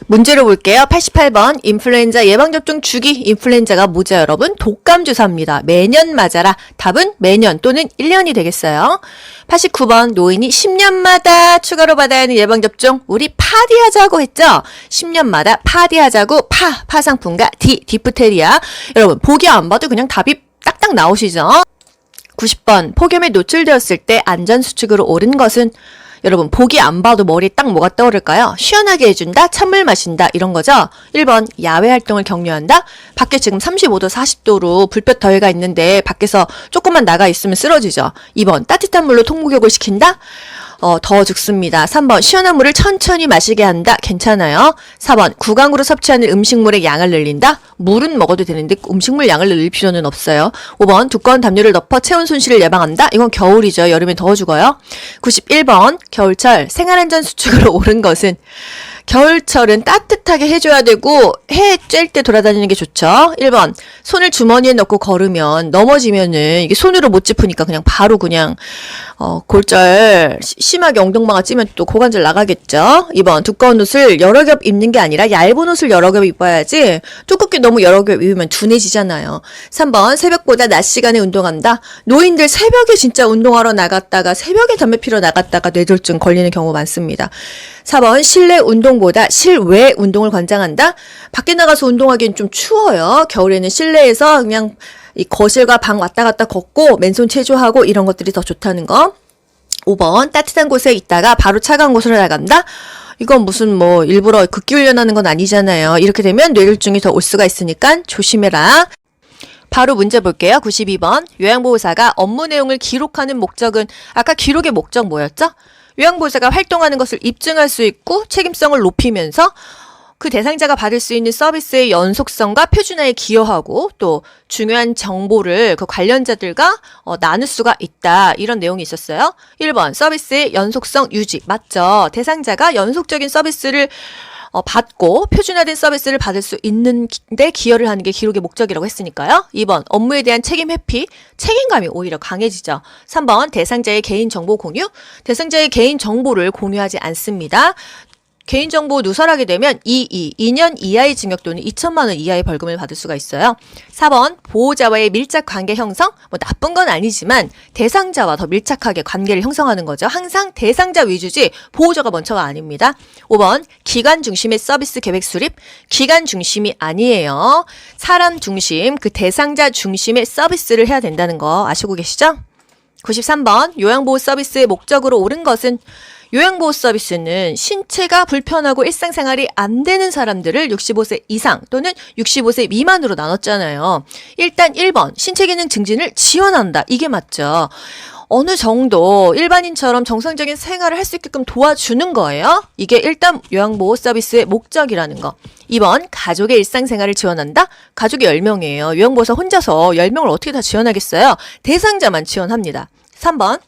문제로 볼게요. 88번 인플루엔자 예방접종 주기. 인플루엔자가 뭐죠, 여러분? 독감주사입니다. 매년 맞아라. 답은 매년 또는 1년이 되겠어요. 89번 노인이 10년마다 추가로 받아야 하는 예방접종. 우리 파디하자고 했죠? 10년마다 파디하자고. 파상풍과 디프테리아. 여러분 보기 안 봐도 그냥 답이 딱딱 나오시죠? 90번 폭염에 노출되었을 때 안전수칙으로 옳은 것은? 여러분 보기 안 봐도 머리에 딱 뭐가 떠오를까요? 시원하게 해준다, 찬물 마신다 이런 거죠. 1번 야외 활동을 격려한다. 밖에 지금 35도 40도로 불볕 더위가 있는데 밖에서 조금만 나가 있으면 쓰러지죠. 2번 따뜻한 물로 통목욕을 시킨다. 더 죽습니다. 3번 시원한 물을 천천히 마시게 한다. 괜찮아요. 4번 구강으로 섭취하는 음식물의 양을 늘린다. 물은 먹어도 되는데 음식물 양을 늘릴 필요는 없어요. 5번 두꺼운 담요를 덮어 체온 손실을 예방한다. 이건 겨울이죠. 여름엔 더워 죽어요. 91번 겨울철 생활안전 수칙으로 옳은 것은? 겨울철은 따뜻하게 해줘야 되고 해 쬐일 때 돌아다니는 게 좋죠. 1번 손을 주머니에 넣고 걸으면 넘어지면은 이게 손으로 못 짚으니까 그냥 바로 그냥 골절 심하게 엉덩방아 찌면 또 고관절 나가겠죠. 2번 두꺼운 옷을 여러 겹 입는 게 아니라 얇은 옷을 여러 겹 입어야지 두껍게 너무 여러 겹 입으면 둔해지잖아요. 3번 새벽보다 낮 시간에 운동한다. 노인들 새벽에 진짜 운동하러 나갔다가 새벽에 담배 피러 나갔다가 뇌졸중 걸리는 경우 많습니다. 4번 실내 운동보다 실외 운동을 권장한다. 밖에 나가서 운동하기엔 좀 추워요. 겨울에는 실내에서 그냥 이 거실과 방 왔다 갔다 걷고 맨손 체조하고 이런 것들이 더 좋다는 거. 5번 따뜻한 곳에 있다가 바로 차가운 곳으로 나간다. 이건 무슨 뭐 일부러 극기 훈련하는 건 아니잖아요. 이렇게 되면 뇌졸중이 더 올 수가 있으니까 조심해라. 바로 문제 볼게요. 92번 요양보호사가 업무 내용을 기록하는 목적은? 아까 기록의 목적 뭐였죠? 요양보호사가 활동하는 것을 입증할 수 있고 책임성을 높이면서 그 대상자가 받을 수 있는 서비스의 연속성과 표준화에 기여하고 또 중요한 정보를 그 관련자들과 나눌 수가 있다. 이런 내용이 있었어요. 1번 서비스의 연속성 유지. 맞죠? 대상자가 연속적인 서비스를 받고 표준화된 서비스를 받을 수 있는데 기여를 하는 게 기록의 목적이라고 했으니까요. 2번 업무에 대한 책임 회피, 책임감이 오히려 강해지죠. 3번 대상자의 개인정보 공유, 대상자의 개인정보를 공유하지 않습니다. 개인정보 누설하게 되면 2년 이하의 징역 또는 2천만 원 이하의 벌금을 받을 수가 있어요. 4번 보호자와의 밀착 관계 형성, 뭐 나쁜 건 아니지만 대상자와 더 밀착하게 관계를 형성하는 거죠. 항상 대상자 위주지 보호자가 먼저가 아닙니다. 5번 기관 중심의 서비스 계획 수립, 기관 중심이 아니에요. 사람 중심, 그 대상자 중심의 서비스를 해야 된다는 거 아시고 계시죠? 93번 요양보호 서비스의 목적으로 옳은 것은? 요양보호 서비스는 신체가 불편하고 일상생활이 안 되는 사람들을 65세 이상 또는 65세 미만으로 나눴잖아요. 일단 1번, 신체 기능 증진을 지원한다. 이게 맞죠. 어느 정도 일반인처럼 정상적인 생활을 할 수 있게끔 도와주는 거예요. 이게 일단 요양보호 서비스의 목적이라는 거. 2번, 가족의 일상생활을 지원한다? 가족이 10명이에요. 요양보호사 혼자서 10명을 어떻게 다 지원하겠어요? 대상자만 지원합니다. 3번,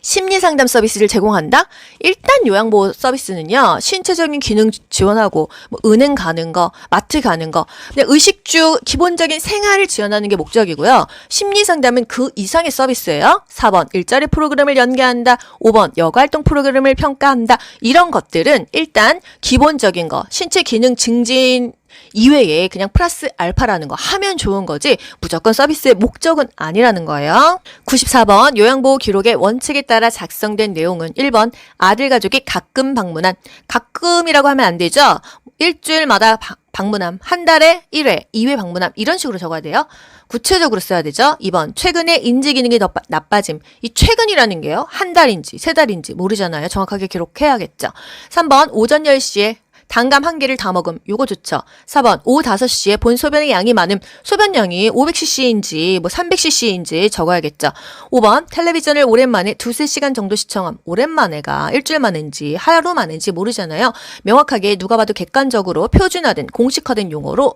심리상담 서비스를 제공한다? 일단 요양보호 서비스는요, 신체적인 기능 지원하고, 은행 가는 거, 마트 가는 거, 그냥 의식주 기본적인 생활을 지원하는 게 목적이고요. 심리상담은 그 이상의 서비스예요. 4번, 일자리 프로그램을 연계한다. 5번, 여가활동 프로그램을 평가한다. 이런 것들은 일단 기본적인 거, 신체 기능 증진 이외에 그냥 플러스 알파라는 거 하면 좋은 거지 무조건 서비스의 목적은 아니라는 거예요. 94번 요양보호 기록의 원칙에 따라 작성된 내용은 1번 아들 가족이 가끔 방문한, 가끔이라고 하면 안 되죠. 일주일마다 방문함, 한 달에 1회, 2회 방문함 이런 식으로 적어야 돼요. 구체적으로 써야 되죠. 2번 최근에 인지 기능이 더 나빠짐. 이 최근이라는 게요. 한 달인지 세 달인지 모르잖아요. 정확하게 기록해야겠죠. 3번 오전 10시에 단감 1개를 다 먹음. 요거 좋죠. 4번 오후 5시에 본 소변의 양이 많음. 소변량이 500cc인지 300cc인지 적어야겠죠. 5번 텔레비전을 오랜만에 2-3시간 정도 시청함. 오랜만에가 일주일 만인지 하루 만인지 모르잖아요. 명확하게 누가 봐도 객관적으로 표준화된 공식화된 용어로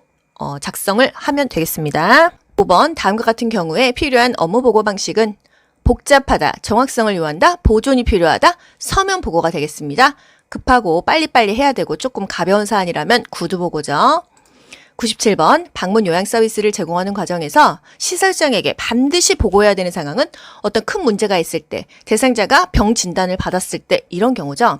작성을 하면 되겠습니다. 5번 다음과 같은 경우에 필요한 업무 보고 방식은 복잡하다, 정확성을 요한다, 보존이 필요하다, 서면 보고가 되겠습니다. 급하고 빨리빨리 해야 되고 조금 가벼운 사안이라면 구두 보고죠. 97번 방문 요양 서비스를 제공하는 과정에서 시설장에게 반드시 보고해야 되는 상황은 어떤 큰 문제가 있을 때, 대상자가 병 진단을 받았을 때 이런 경우죠.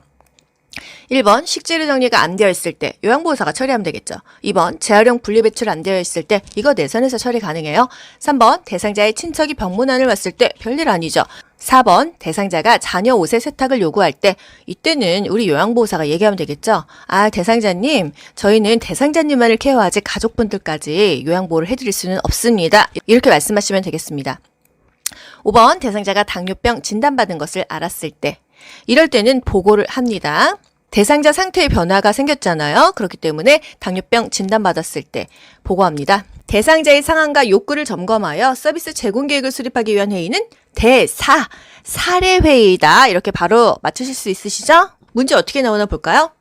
1번 식재료 정리가 안 되어 있을 때 요양보호사가 처리하면 되겠죠. 2번 재활용 분리배출 안 되어 있을 때 이거 내선에서 처리 가능해요. 3번 대상자의 친척이 병문안을 왔을 때 별일 아니죠. 4번 대상자가 자녀 옷의 세탁을 요구할 때 이때는 우리 요양보호사가 얘기하면 되겠죠. 아 대상자님, 저희는 대상자님만을 케어하지 가족분들까지 요양보호를 해드릴 수는 없습니다. 이렇게 말씀하시면 되겠습니다. 5번 대상자가 당뇨병 진단받은 것을 알았을 때, 이럴 때는 보고를 합니다. 대상자 상태의 변화가 생겼잖아요. 그렇기 때문에 당뇨병 진단받았을 때 보고합니다. 대상자의 상황과 욕구를 점검하여 서비스 제공 계획을 수립하기 위한 회의는 사례회의다. 이렇게 바로 맞추실 수 있으시죠? 문제 어떻게 나오나 볼까요?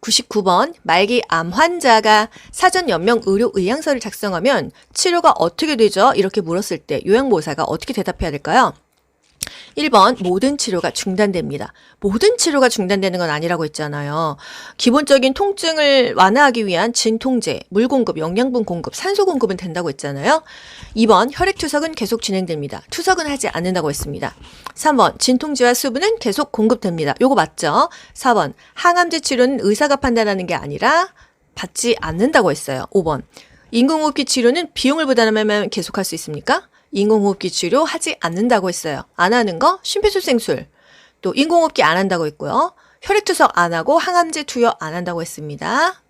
99번 말기 암 환자가 사전 연명 의료 의향서를 작성하면 치료가 어떻게 되죠? 이렇게 물었을 때 요양보호사가 어떻게 대답해야 될까요? 1번 모든 치료가 중단됩니다. 모든 치료가 중단되는 건 아니라고 했잖아요. 기본적인 통증을 완화하기 위한 진통제, 물 공급, 영양분 공급, 산소 공급은 된다고 했잖아요. 2번 혈액 투석은 계속 진행됩니다. 투석은 하지 않는다고 했습니다. 3번 진통제와 수분은 계속 공급됩니다. 요거 맞죠? 4번 항암제 치료는 의사가 판단하는 게 아니라 받지 않는다고 했어요. 5번 인공호흡기 치료는 비용을 부담하면 계속할 수 있습니까? 인공호흡기 치료 하지 않는다고 했어요. 안 하는 거 심폐소생술, 또 인공호흡기 안 한다고 했고요. 혈액투석 안 하고 항암제 투여 안 한다고 했습니다.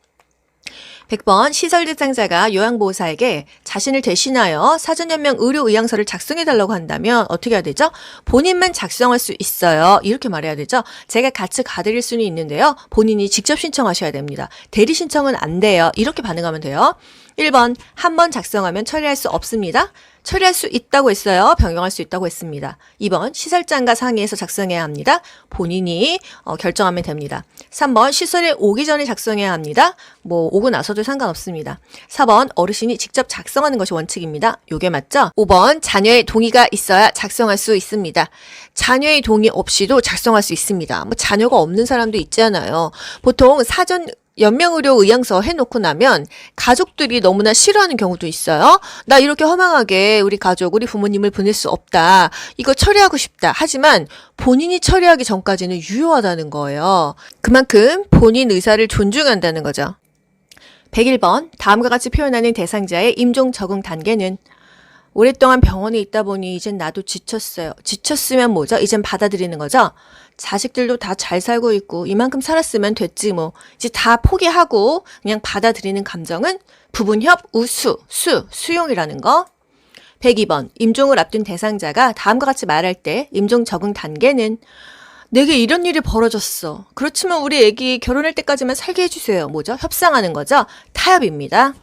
100번 시설 대상자가 요양보호사에게 자신을 대신하여 사전연명 의료의향서를 작성해달라고 한다면 어떻게 해야 되죠? 본인만 작성할 수 있어요. 이렇게 말해야 되죠. 제가 같이 가드릴 수는 있는데요. 본인이 직접 신청하셔야 됩니다. 대리 신청은 안 돼요. 이렇게 반응하면 돼요. 1번 한 번 작성하면 처리할 수 없습니다. 처리할 수 있다고 했어요. 변경할 수 있다고 했습니다. 2번 시설장과 상의해서 작성해야 합니다. 본인이 결정하면 됩니다. 3번 시설에 오기 전에 작성해야 합니다. 오고 나서도 상관없습니다. 4번 어르신이 직접 작성하는 것이 원칙입니다. 요게 맞죠? 5번 자녀의 동의가 있어야 작성할 수 있습니다. 자녀의 동의 없이도 작성할 수 있습니다. 자녀가 없는 사람도 있잖아요. 보통 사전 연명의료 의향서 해놓고 나면 가족들이 너무나 싫어하는 경우도 있어요. 나 이렇게 허망하게 우리 가족, 우리 부모님을 보낼 수 없다. 이거 처리하고 싶다. 하지만 본인이 처리하기 전까지는 유효하다는 거예요. 그만큼 본인 의사를 존중한다는 거죠. 101번 다음과 같이 표현하는 대상자의 임종 적응 단계는 오랫동안 병원에 있다 보니 이젠 나도 지쳤어요. 지쳤으면 뭐죠? 이젠 받아들이는 거죠? 자식들도 다 잘 살고 있고 이만큼 살았으면 됐지 이제 다 포기하고 그냥 받아들이는 감정은 부분협, 우수, 수용이라는 거. 102번 임종을 앞둔 대상자가 다음과 같이 말할 때 임종 적응 단계는 내게 이런 일이 벌어졌어. 그렇지만 우리 애기 결혼할 때까지만 살게 해주세요. 뭐죠? 협상하는 거죠? 타협입니다.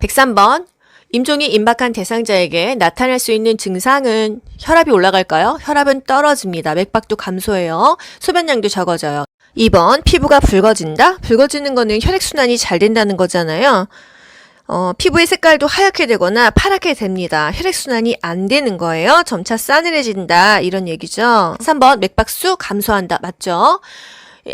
103번. 임종이 임박한 대상자에게 나타날 수 있는 증상은 혈압이 올라갈까요? 혈압은 떨어집니다. 맥박도 감소해요. 소변량도 적어져요. 2번. 피부가 붉어진다? 붉어지는 거는 혈액순환이 잘 된다는 거잖아요. 피부의 색깔도 하얗게 되거나 파랗게 됩니다. 혈액순환이 안 되는 거예요. 점차 싸늘해진다. 이런 얘기죠. 3번. 맥박수 감소한다. 맞죠?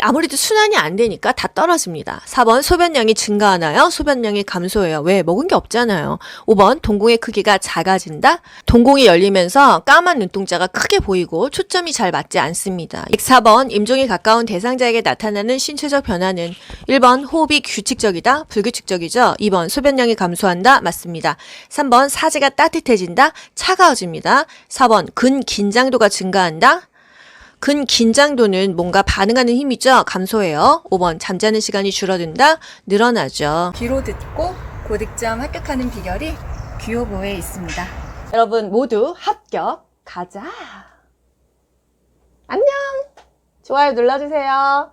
아무래도 순환이 안 되니까 다 떨어집니다. 4번. 소변량이 증가하나요? 소변량이 감소해요. 왜? 먹은 게 없잖아요. 5번. 동공의 크기가 작아진다? 동공이 열리면서 까만 눈동자가 크게 보이고 초점이 잘 맞지 않습니다. 4번. 임종이 가까운 대상자에게 나타나는 신체적 변화는 1번. 호흡이 규칙적이다? 불규칙적이죠? 2번. 소변량이 감소한다? 맞습니다. 3번. 사지가 따뜻해진다? 차가워집니다. 4번. 근긴장도가 증가한다? 근긴장도는 뭔가 반응하는 힘이죠. 감소해요. 5번. 잠자는 시간이 줄어든다. 늘어나죠. 귀로 듣고 고득점 합격하는 비결이 귀요보에 있습니다. 여러분 모두 합격. 가자. 안녕. 좋아요 눌러주세요.